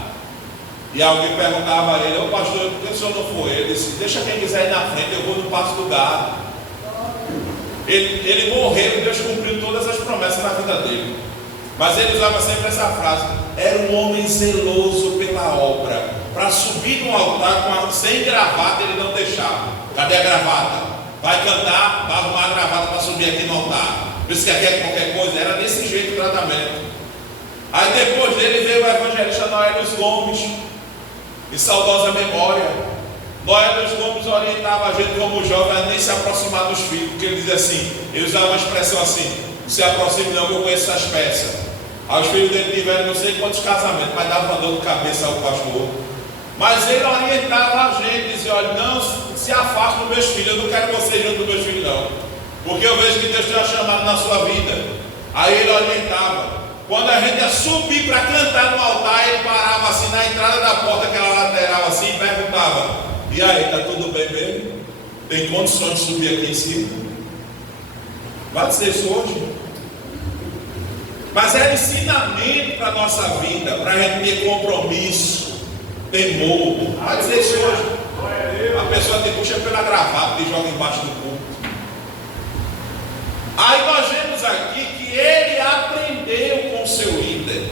e alguém perguntava a ele: ô pastor, por que o senhor não foi? Ele disse: deixa quem quiser ir na frente, eu vou no passo do gado. Ele morreu, Deus cumpriu todas as promessas na vida dele, mas ele usava sempre essa frase: era um homem zeloso pela obra, para subir no altar sem gravata ele não deixava. Cadê a gravata? Vai cantar, vai arrumar a gravata para subir aqui no altar. Por isso que aqui é qualquer coisa. Era desse jeito o tratamento. Aí depois dele veio o evangelista Noé dos Gomes, em saudosa memória. Noé dos Gomes orientava a gente como jovem a nem se aproximar dos filhos, porque ele dizia assim, ele usava uma expressão assim: não se aproxime não, que eu conheço essas peças. Aí os filhos dele tiveram não sei quantos casamentos, mas dava uma dor de cabeça ao pastor. Mas ele orientava a gente, dizia: olha, não se afaste dos meus filhos, eu não quero você junto dos meus filhos não, porque eu vejo que Deus tem uma chamada na sua vida. Aí ele orientava. Quando a gente ia subir para cantar no altar, ele parava assim na entrada da porta, aquela lateral assim, e perguntava: e aí, está tudo bem mesmo? Tem condições de subir aqui em cima? Vai dizer isso hoje? Mas era ensinamento para a nossa vida, para a gente ter compromisso, temor. Vai dizer isso hoje? A pessoa te puxa pela gravata e joga embaixo do púlpito. Aí nós vemos aqui que ele aprendeu com o seu líder.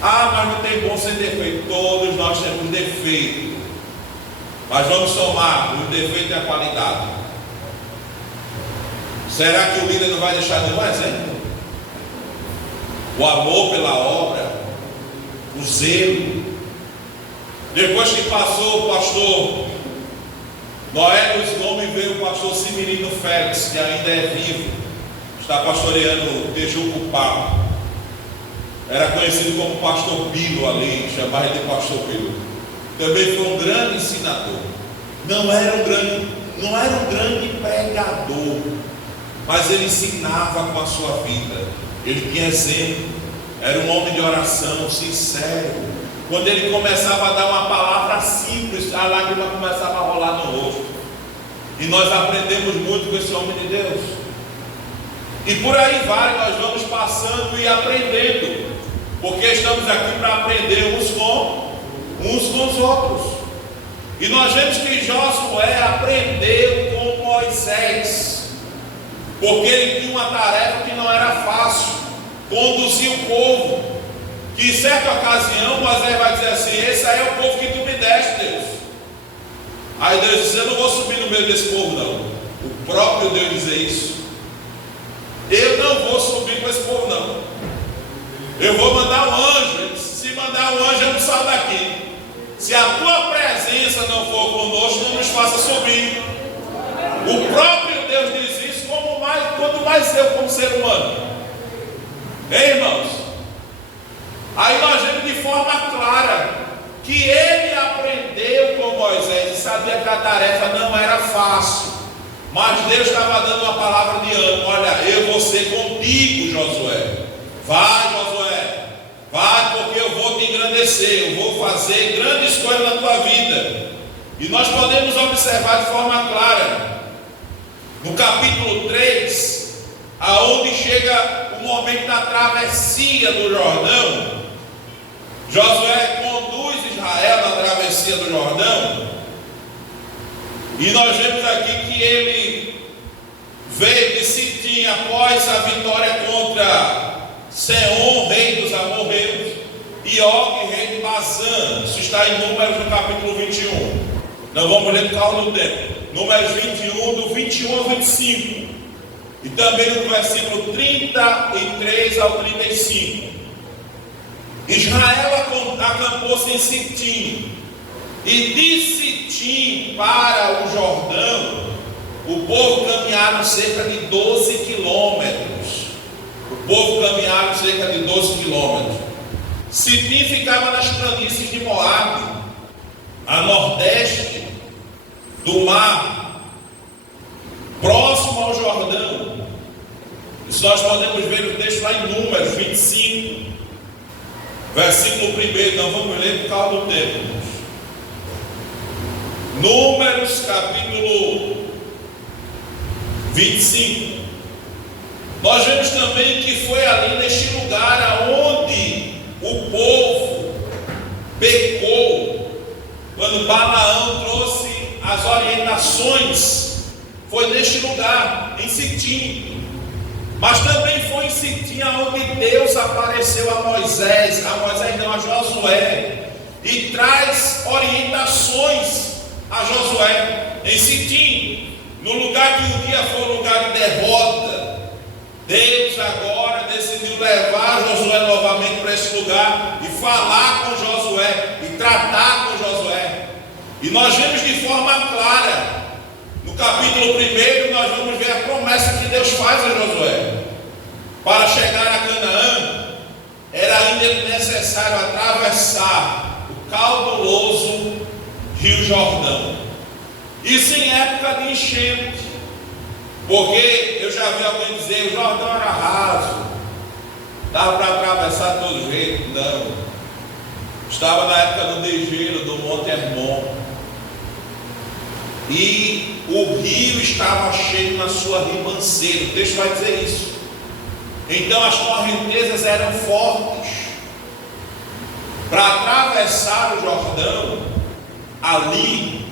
Mas não tem bom sem defeito. Todos nós temos defeito. Mas vamos somar o defeito e a qualidade. Será que o líder não vai deixar nenhum exemplo? O amor pela obra, o zelo. Depois que passou o pastor Noé Luiz Gomes, veio o pastor Severino Félix, que ainda é vivo, está pastoreando o Tejuco Papo. Era conhecido como pastor Bilo ali, chamava ele de pastor Bilo. Também foi um grande ensinador. Não era um grande pregador, mas ele ensinava com a sua vida. Ele tinha exemplo. Era um homem de oração, sincero. Quando ele começava a dar uma palavra simples, a lágrima começava a rolar no rosto. E nós aprendemos muito com esse homem de Deus. E por aí vai, nós vamos passando e aprendendo. Porque estamos aqui para aprender uns com os outros. E nós vemos que Josué aprendeu com Moisés. Porque ele tinha uma tarefa que não era fácil. Conduzir o povo. Que em certa ocasião Moisés vai dizer assim: esse aí é o povo que tu me deste, Deus. Aí Deus disse: eu não vou subir no meio desse povo não. O próprio Deus dizer isso. Eu não vou subir com esse povo não. Eu vou mandar um anjo. Ele disse: se mandar um anjo eu não saio daqui. Se a tua presença não for conosco, não nos faça subir. O próprio Deus diz isso, quanto mais eu como ser humano. Ei, irmãos? Aí nós vemos de forma clara que ele aprendeu com Moisés e sabia que a tarefa não era fácil, mas Deus estava dando uma palavra de ânimo: olha, eu vou ser contigo, Josué. Vai, Josué, vai, porque eu vou te engrandecer, eu vou fazer grandes coisas na tua vida. E nós podemos observar de forma clara no capítulo 3, aonde chega o momento da travessia do Jordão. Josué conduz Israel na travessia do Jordão. E nós vemos aqui que ele veio de Sitim após a vitória contra Seom, rei dos amorreus, e Og, rei de Bazã. Isso está em Números no capítulo 21. Não vamos ler por causa do tempo. Números 21, do 21 ao 25. E também no versículo 33 ao 35. Israel acampou-se em Sitim, e de Sitim para o Jordão, o povo caminharam cerca de 12 quilômetros. Sitim ficava nas planícies de Moabe, a nordeste do mar, próximo ao Jordão. Isso nós podemos ver o texto lá em Números 25. Versículo 1, não vamos ler por causa do tempo. Números capítulo 25. Nós vemos também que foi ali neste lugar aonde o povo pecou, quando Balaão trouxe as orientações. Foi neste lugar, em Sitim. Mas também foi em Sitim onde Deus apareceu a Moisés não, a Josué, e traz orientações a Josué. Em Sitim, no lugar que um dia foi um lugar de derrota, Deus agora decidiu levar Josué novamente para esse lugar e falar com Josué e tratar com Josué. E nós vemos de forma clara, no capítulo 1, nós vamos ver a promessa que Deus faz a Josué. Para chegar a Canaã, era ainda necessário atravessar o caudaloso Rio Jordão. Isso em época de enchente, porque eu já vi alguém dizer: o Jordão era raso, dava para atravessar de todo jeito. Não, estava na época do degelo do Monte Hermon, e o rio estava cheio na sua ribanceira. O texto vai dizer isso. Então as correntezas eram fortes. Para atravessar o Jordão, ali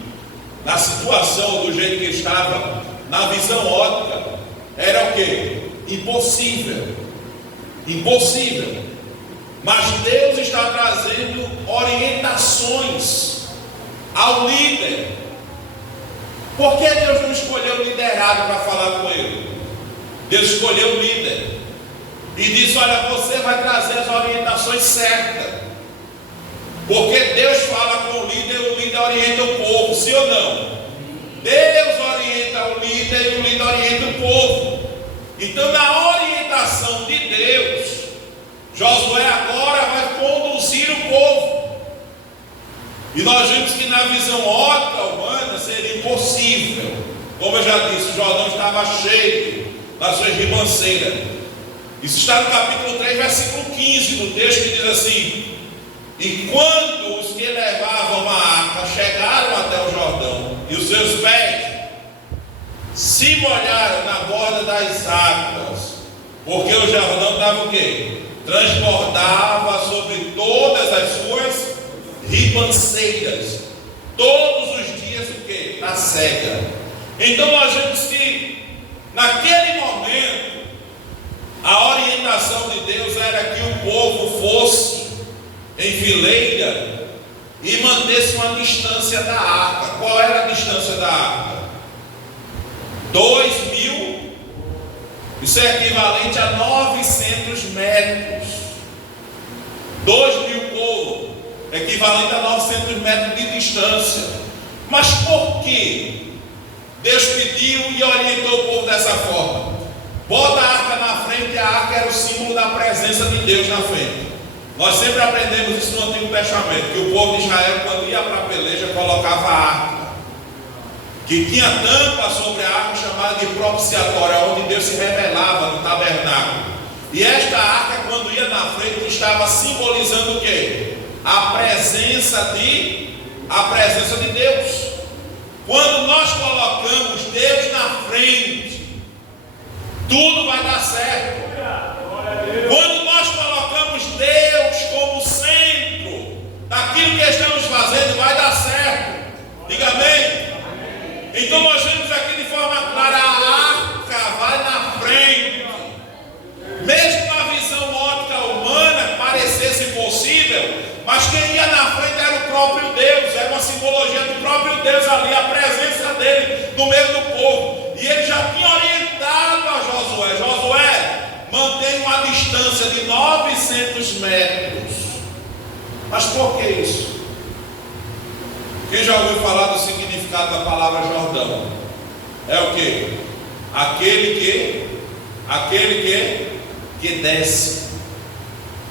na situação, do jeito que estava, na visão ótica, era o quê? Impossível. Impossível. Mas Deus está trazendo orientações ao líder. Por que Deus não escolheu o liderado para falar com ele? Deus escolheu o líder e disse: olha, você vai trazer as orientações certas. Porque Deus fala com o líder orienta o povo, sim ou não? Deus orienta o líder e o líder orienta o povo. Então, na orientação de Deus, Josué agora vai conduzir o povo. E nós vimos que na visão ótica humana seria impossível. Como eu já disse, o Jordão estava cheio das suas ribanceiras. Isso está no capítulo 3, versículo 15 do texto, que diz assim: e quando os que levavam a arca chegaram até o Jordão, e os seus pés se molharam na borda das águas, porque o Jordão estava o quê? Transbordava sobre todas as suas ribanceiras, todos os dias o quê? Na cega. Então nós vemos que naquele momento a orientação de Deus era que o povo fosse em fileira e mantesse uma distância da arca. Qual era a distância da arca? 2.000. Isso é equivalente a 900 metros. 2.000 povos, equivalente a 900 metros de distância. Mas por que Deus pediu e orientou o povo dessa forma? Bota a arca na frente. A arca era o símbolo da presença de Deus na frente. Nós sempre aprendemos isso no Antigo Testamento, que o povo de Israel, quando ia para a peleja, colocava a arca, que tinha tampa sobre a arca, chamada de propiciatória, onde Deus se revelava no tabernáculo. E esta arca, quando ia na frente, estava simbolizando o quê? A presença de Deus. Quando nós colocamos Deus na frente, tudo vai dar certo. Quando nós colocamos Deus como centro daquilo que estamos fazendo, vai dar certo. Diga amém. Então nós vemos aqui de forma clara: a arca vai na frente. Mesmo na visão ótica humana parecesse impossível, mas quem ia na frente era o próprio Deus. Era uma simbologia do próprio Deus ali, a presença dele no meio do povo. E ele já tinha orientado a Josué: Josué, mantém uma distância de 900 metros. Mas por que isso? Quem já ouviu falar do significado da palavra Jordão? É o que? Aquele que desce.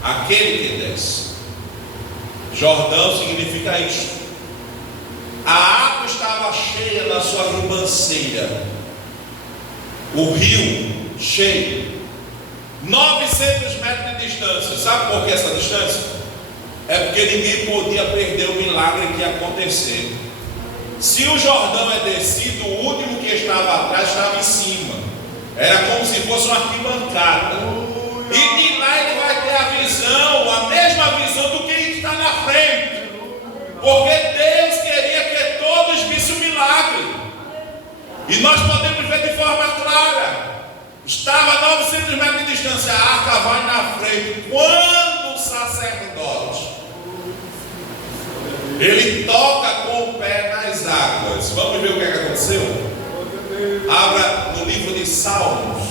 Aquele que desce. Jordão significa isso. A água estava cheia na sua ribanceira. O rio cheio. 900 metros de distância. Sabe por que essa distância? É porque ninguém podia perder o milagre que ia acontecer. Se o Jordão é descido, o último que estava atrás estava em cima. Era como se fosse uma arquibancada. E de lá ele vai ter a visão, a mesma visão do que está na frente. Porque Deus queria que todos vissem o milagre. E nós podemos ver de forma clara. Estava a 900 metros de distância, a arca vai na frente. Quando o sacerdote ele toca com o pé nas águas, vamos ver o que aconteceu? Abra no livro de Salmos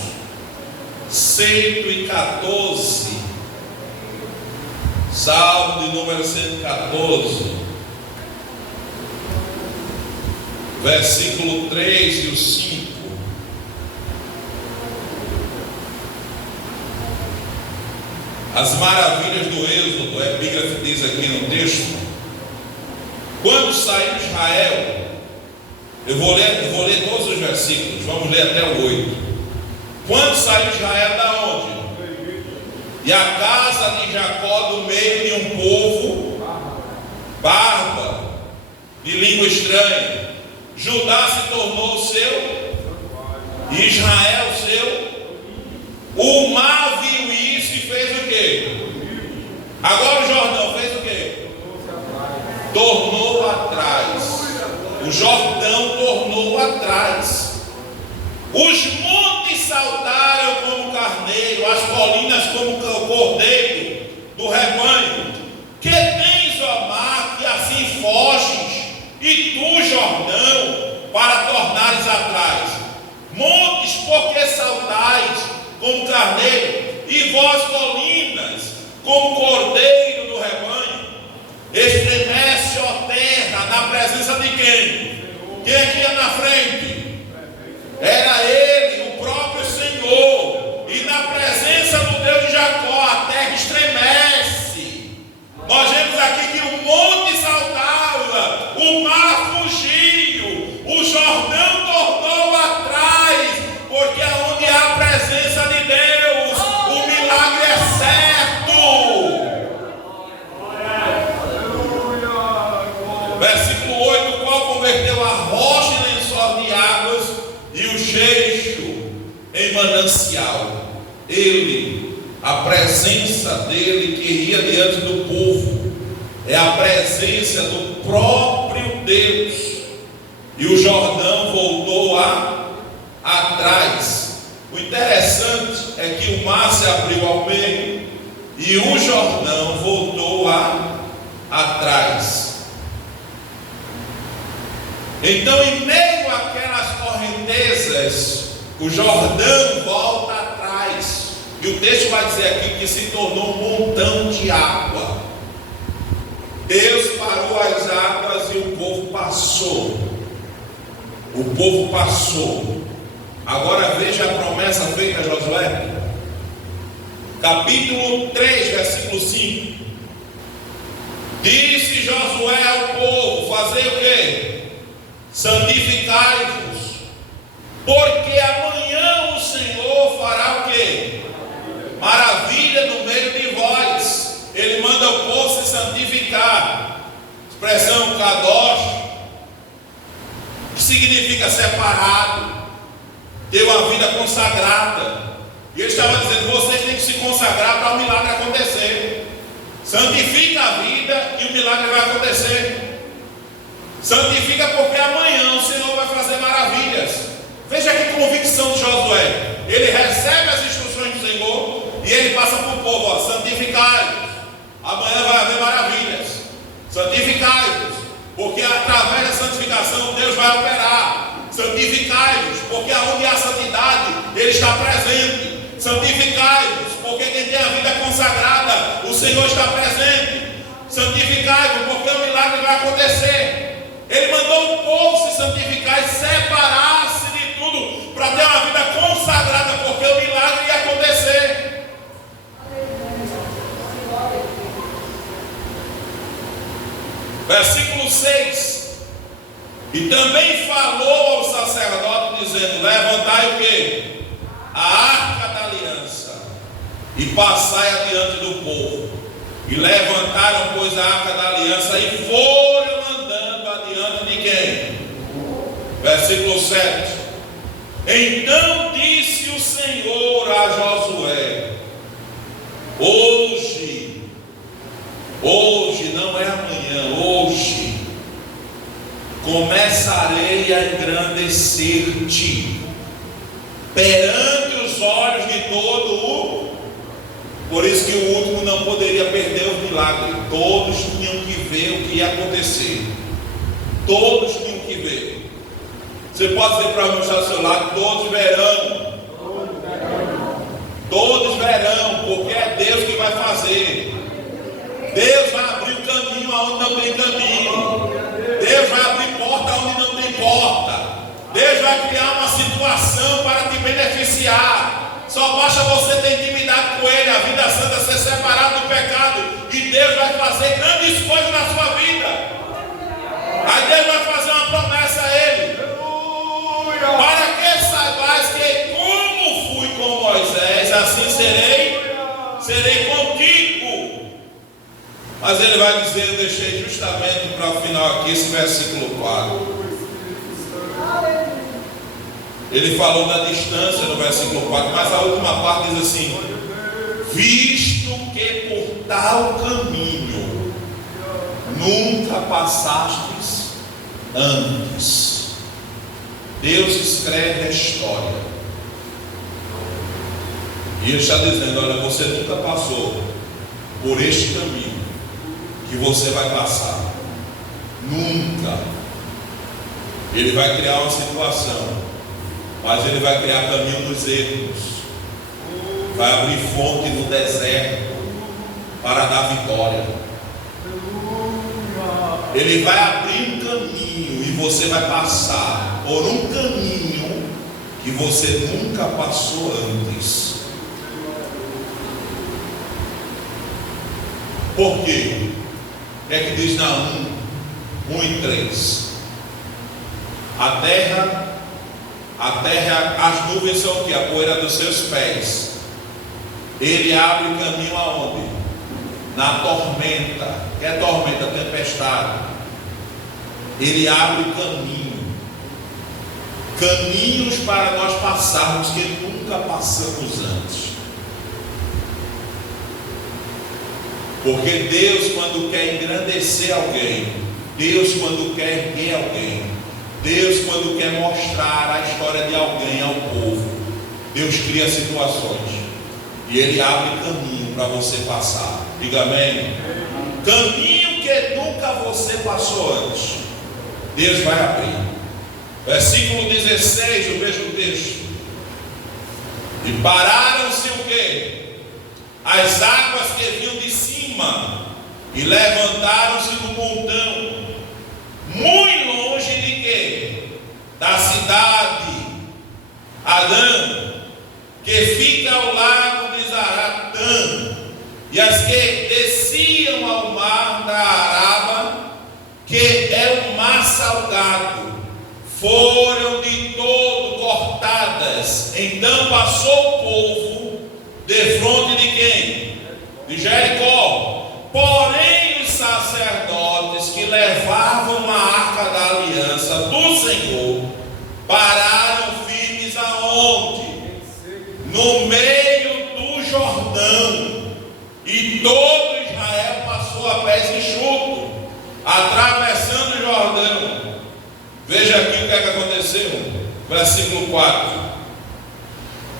114, Salmo de número 114, versículo 3 e o 5. As maravilhas do Êxodo, o epígrafe diz aqui no texto: quando saiu Israel, eu vou ler todos os versículos, vamos ler até o 8. Quando saiu Israel da onde? E a casa de Jacó do meio de um povo bárbaro, de língua estranha. Judá se tornou o seu, e Israel o seu. O mar viu isso e fez o quê? Agora o Jordão fez o quê? Tornou atrás. o Jordão tornou atrás. Os montes saltaram como carneiro, as colinas como o cordeiro do rebanho. Que tens, ó mar, que assim foges, e tu, Jordão, para tornares atrás? Montes, porque saltais como carneiro, e vós, colinas, como cordeiro do rebanho? Estremece, ó terra, na presença de quem? Quem é que ia na frente? Era ele, o próprio Senhor. E na presença do Deus de Jacó, a terra estremece. Nós vemos aqui que o monte saltava, o mar fugiu, o Jordão tornou atrás, porque aonde há a presença de Deus, o milagre é certo. Versículo 8: o qual converteu a rocha em lençol de águas e o jeixo em manancial. Ele, a presença dele que ia diante do povo, é a presença do próprio Deus. E o Jordão voltou atrás. O interessante é que o mar se abriu ao meio e o Jordão voltou atrás. Então, em meio àquelas correntezas, o Jordão volta atrás. E o texto vai dizer aqui que se tornou um montão de água. Deus parou as águas e o povo passou. O povo passou. Agora veja a promessa feita a Josué. Capítulo 3, versículo 5. Disse Josué ao povo: fazei o quê? Santificai-vos, porque amanhã o Senhor fará o quê? Maravilha no meio de vós. Ele manda o povo se santificar. Expressão kadosh, que significa separado, ter uma vida consagrada. E ele estava dizendo: vocês têm que se consagrar para o milagre acontecer. Santifica a vida e o milagre vai acontecer. Santifica, porque amanhã o Senhor vai fazer maravilhas. Veja que convicção de Josué. Ele recebe as instruções do Senhor e ele passa para o povo: ó, santificai-vos, amanhã vai haver maravilhas. Santificai-vos, porque através da santificação Deus vai operar. Santificai-vos, porque aonde há santidade Ele está presente. Santificai-vos, porque quem tem a vida consagrada, o Senhor está presente. Santificai-vos, porque o milagre vai acontecer. Ele mandou o povo se santificar e separar-se de tudo para ter uma vida consagrada, porque o milagre ia acontecer. Versículo 6. E também falou ao sacerdote, dizendo: levantai o quê? A arca da aliança, e passai adiante do povo. E levantaram, pois, a arca da aliança e foram andando adiante de quem? Versículo 7. Então disse o Senhor a Josué: hoje não é amanhã, hoje começarei a engrandecer-te perante os olhos de todo o. Por isso que o último não poderia perder o milagre. Todos tinham que ver o que ia acontecer. Todos tinham que ver. Você pode dizer para mim, ao seu lado: todos verão. Todos verão, porque é Deus que vai fazer. Deus vai abrir o caminho aonde não tem caminho. Deus vai abrir porta onde não tem porta. Deus vai criar uma situação para te beneficiar. Só basta você ter intimidade com Ele, a vida santa, ser separado do pecado, e Deus vai fazer grandes coisas na sua vida. Aí Deus vai fazer uma promessa a Ele: para que saibais que como fui com Moisés, assim serei contigo. Mas Ele vai dizer, eu deixei justamente para o final aqui esse versículo 4. Ele falou da distância no versículo 4, mas a última parte diz assim: visto que por tal caminho nunca passastes, antes. Deus escreve a história. E Ele está dizendo: olha, você nunca passou por este caminho que você vai passar. Nunca. Ele vai criar uma situação, mas Ele vai criar caminho dos erros. Vai abrir fonte no deserto para dar vitória. Ele vai abrir um caminho e você vai passar por um caminho que você nunca passou antes. Por quê? O que é que diz Naum 1:3? A terra, as nuvens são o que? A poeira dos seus pés. Ele abre caminho aonde? Na tormenta. Que é tormenta? Tempestade. Ele abre caminhos para nós passarmos que nunca passamos antes. Porque Deus, quando quer engrandecer alguém, Deus, quando quer erguer alguém, Deus, quando quer mostrar a história de alguém ao povo, Deus cria situações e Ele abre caminho para você passar. Diga amém. Caminho que nunca você passou antes, Deus vai abrir. Versículo 16 do mesmo texto. E pararam-se o quê? As águas que vinham de cima, e levantaram-se do montão, muito longe de quê? Da cidade Adã, que fica ao lago de Zaratã, e as que desciam ao mar da Araba, que é o mar salgado, foram de todo cortadas. Então passou o povo defronte de quem? De Jericó. Porém os sacerdotes que levavam a arca da aliança do Senhor pararam firmes aonde? No meio do Jordão. E todo Israel passou a pés enxuto, atravessando o Jordão. Veja aqui o que é que aconteceu. Versículo 4.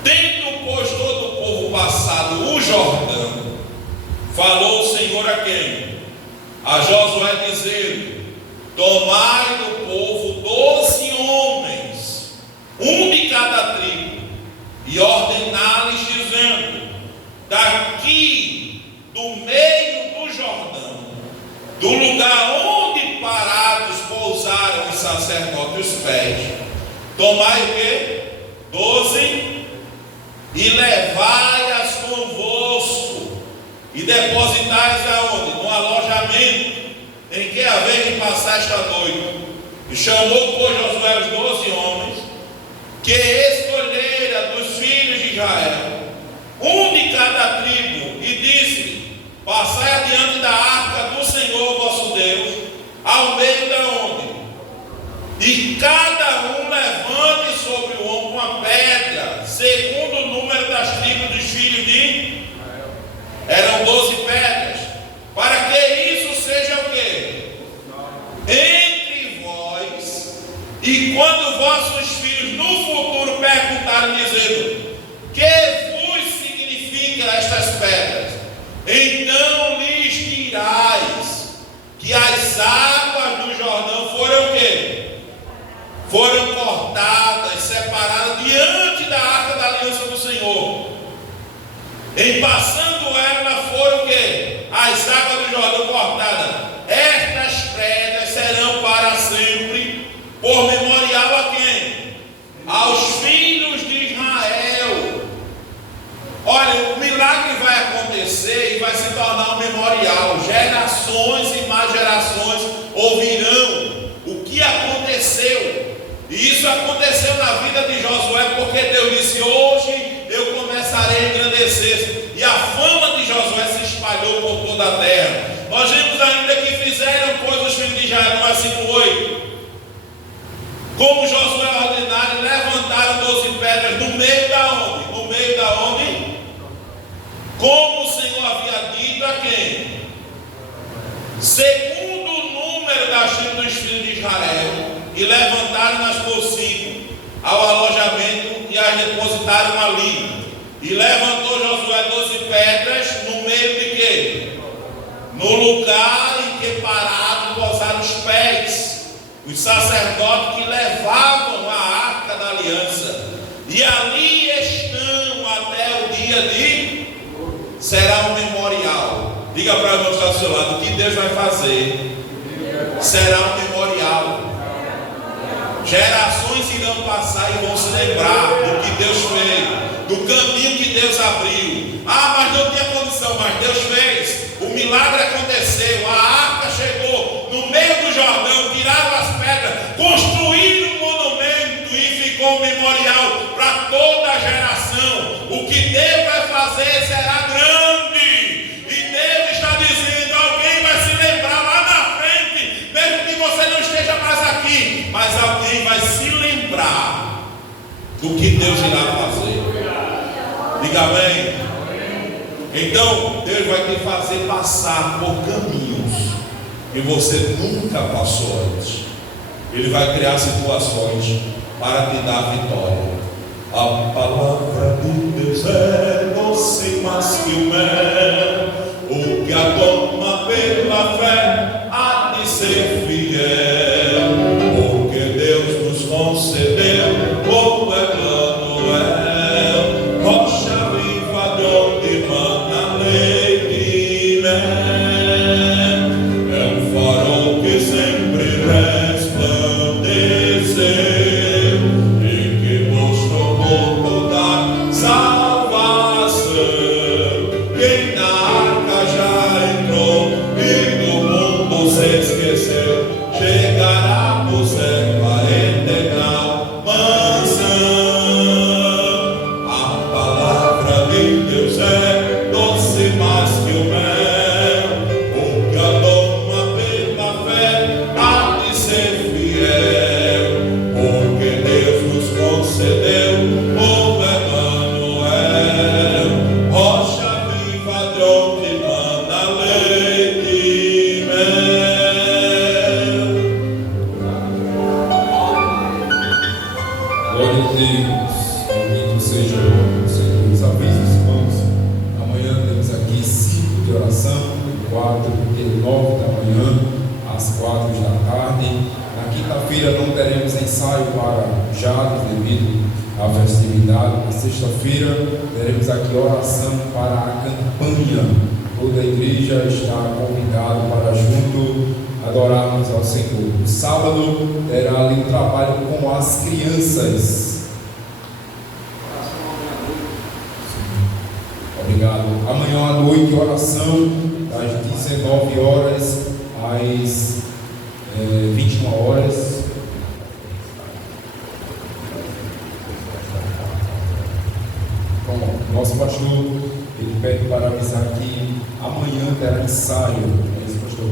Tendo, pois, todo o povo passado o Jordão, falou o Senhor a quem? A Josué, dizendo: tomai do povo 12 homens, um de cada tribo, e ordená-lhes, dizendo: daqui do meio do Jordão, do lugar onde parados pousaram os sacerdotes os pés, tomai o quê? 12, e levai-as convosco, e depositais aonde? No alojamento em que haver de passar esta noite. E chamou, pois, Josué os 12 homens que escolhera dos filhos de Israel, um de cada tribo, e disse: passai adiante da arca do Senhor vosso Deus, ao meio da onde? E cada um levante sobre o ombro uma pedra, segundo o número das tribos dos filhos de Israel. Eram 12 pedras, para que isso seja o quê? Entre vós, e quando vossos filhos no futuro perguntarem, dizendo: que vos significa estas pedras? Então lhes dirais que as águas do Jordão foram o quê? Foram cortadas, separadas diante da arca da aliança do Senhor. Em passando ela foram o quê? As águas do Jordão cortadas. Estas pedras serão para sempre, por memorial a quem? Aos filhos de Israel. Olha, o milagre vai acontecer e vai se tornar um memorial. Gerações e mais gerações ouvirão o que aconteceu. E isso aconteceu na vida de Josué, porque Deus disse: hoje eu começarei a engrandecer. E a fama de Josué se espalhou por toda a terra. Nós vimos ainda que fizeram coisas os filhos de Israel, no versículo 8. Como Josué ordenaram, levantaram 12 pedras no meio da onde? No meio da onde? Como o Senhor havia dito a quem? Segundo o número das tribos dos filhos de Israel e levantaram-nas por 5 ao alojamento e as depositaram ali. E levantou Josué 12 pedras no meio de quê? No lugar em que pararam pousaram os pés, os sacerdotes que levavam a arca da aliança. E ali estão até o dia de... Será um memorial. Diga para o irmão que está ao seu lado, o que Deus vai fazer? Será um memorial. Gerações irão passar e vão se lembrar do que Deus fez, do caminho que Deus abriu. Ah, mas não tinha condição, mas Deus fez. O milagre aconteceu, a arca chegou no meio do Jordão, tiraram as pedras, construíram um monumento e ficou um memorial para toda a geração. O que Deus vai fazer será grande. E Deus está dizendo, alguém vai se lembrar lá na frente, mesmo que você não esteja mais aqui, mas alguém vai se lembrar do que Deus irá fazer. Diga amém. Então Deus vai te fazer passar por caminhos que você nunca passou antes. Ele vai criar situações para te dar vitória. A palavra de Deus é doce mais que o mel. O que a toma pela fé há de ser fiel. Porque Deus nos concedeu o Emanuel, rocha viva de onde mana leite e mel. É um farol que sempre resplandeceu e que mostrou pouco da salvação. Quem na arca já entrou e do mundo se esqueceu, chegará por serva eterna mansão. A palavra de Deus é doce mais que o mel. O que a toma pela fé há de ser fiel. Porque Deus nos concedeu o Emanuel, rocha viva de onde mana leite e mel. Glória a Deus, bendito seja o nome do Senhor. Os avisos, irmãos, amanhã temos aqui 5 de oração, 4 e 9 da manhã, às 4 da tarde. Na quinta-feira não teremos ensaio para Jales devido à festividade. Na sexta-feira teremos aqui oração para a campanha. Toda a igreja está convidada para junto adorarmos ao Senhor. No sábado terá ali um trabalho com as crianças. Obrigado. Amanhã à noite, oração das 19 horas às 21 horas. Bom, nosso pastor, ele pede para avisar que amanhã terá ensaio. É isso, pastor?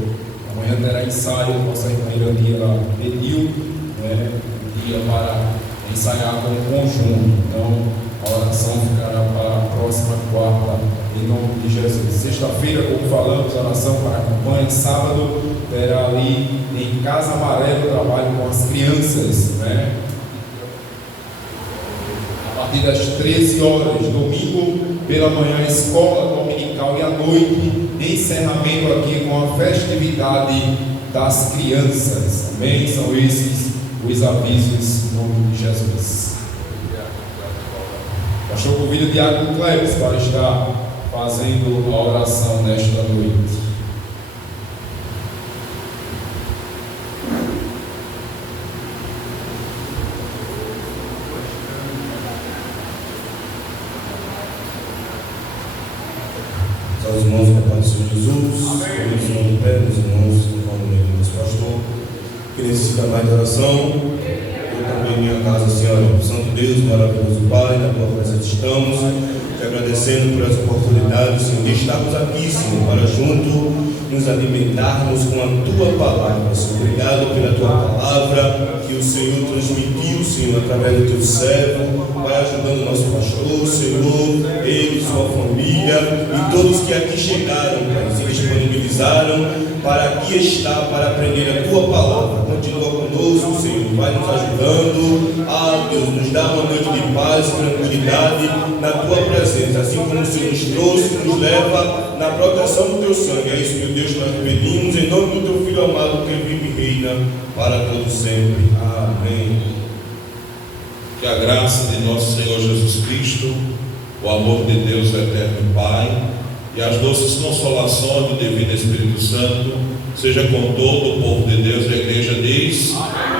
Amanhã terá ensaio, nossa irmã Irania lá pediu, né, um dia para ensaiar com o conjunto. Então, a oração ficará para a próxima quarta, em nome de Jesus. Sexta-feira, como falamos, oração para a campanha. Sábado, terá ali em Casa Amarela trabalho com as crianças, né? A partir das 13 horas, domingo pela manhã, escola dominical, e à noite, encerramento aqui com a festividade das crianças. Amém? São esses os avisos em nome de Jesus. Pastor, convido o Diácono Cleves para estar fazendo a oração nesta noite. Aos irmãos da paz do Senhor Jesus, todos os irmãos de pé, meus irmãos, conforme o meu nosso pastor, que necessita mais de oração. Eu também, minha casa, Senhora, Santo Deus, maravilhoso Pai, na tua presença estamos, te agradecendo por essa oportunidade, Senhor, de estarmos aqui, Senhor, para junto nos alimentarmos com a tua palavra, Senhor. Obrigado pela tua palavra que o Senhor transmitiu, Senhor, através do teu servo, para Pai, ajudando o nosso pastor, Senhor, ele, sua família e todos que aqui chegaram, Pai, se disponibilizaram para aqui estar, para aprender a Tua palavra. Continua conosco, Senhor, vai nos ajudando. Deus, nos dá uma noite de paz e tranquilidade na Tua presença, assim como o Senhor nos trouxe, nos leva na proteção do Teu sangue. É isso, meu Deus, nós pedimos em nome do Teu Filho amado, que vive e reina para todos sempre. Amém. Que a graça de nosso Senhor Jesus Cristo, o amor de Deus o eterno Pai e as doces consolações do divino Espírito Santo seja com todo o povo de Deus. A igreja diz: Amém.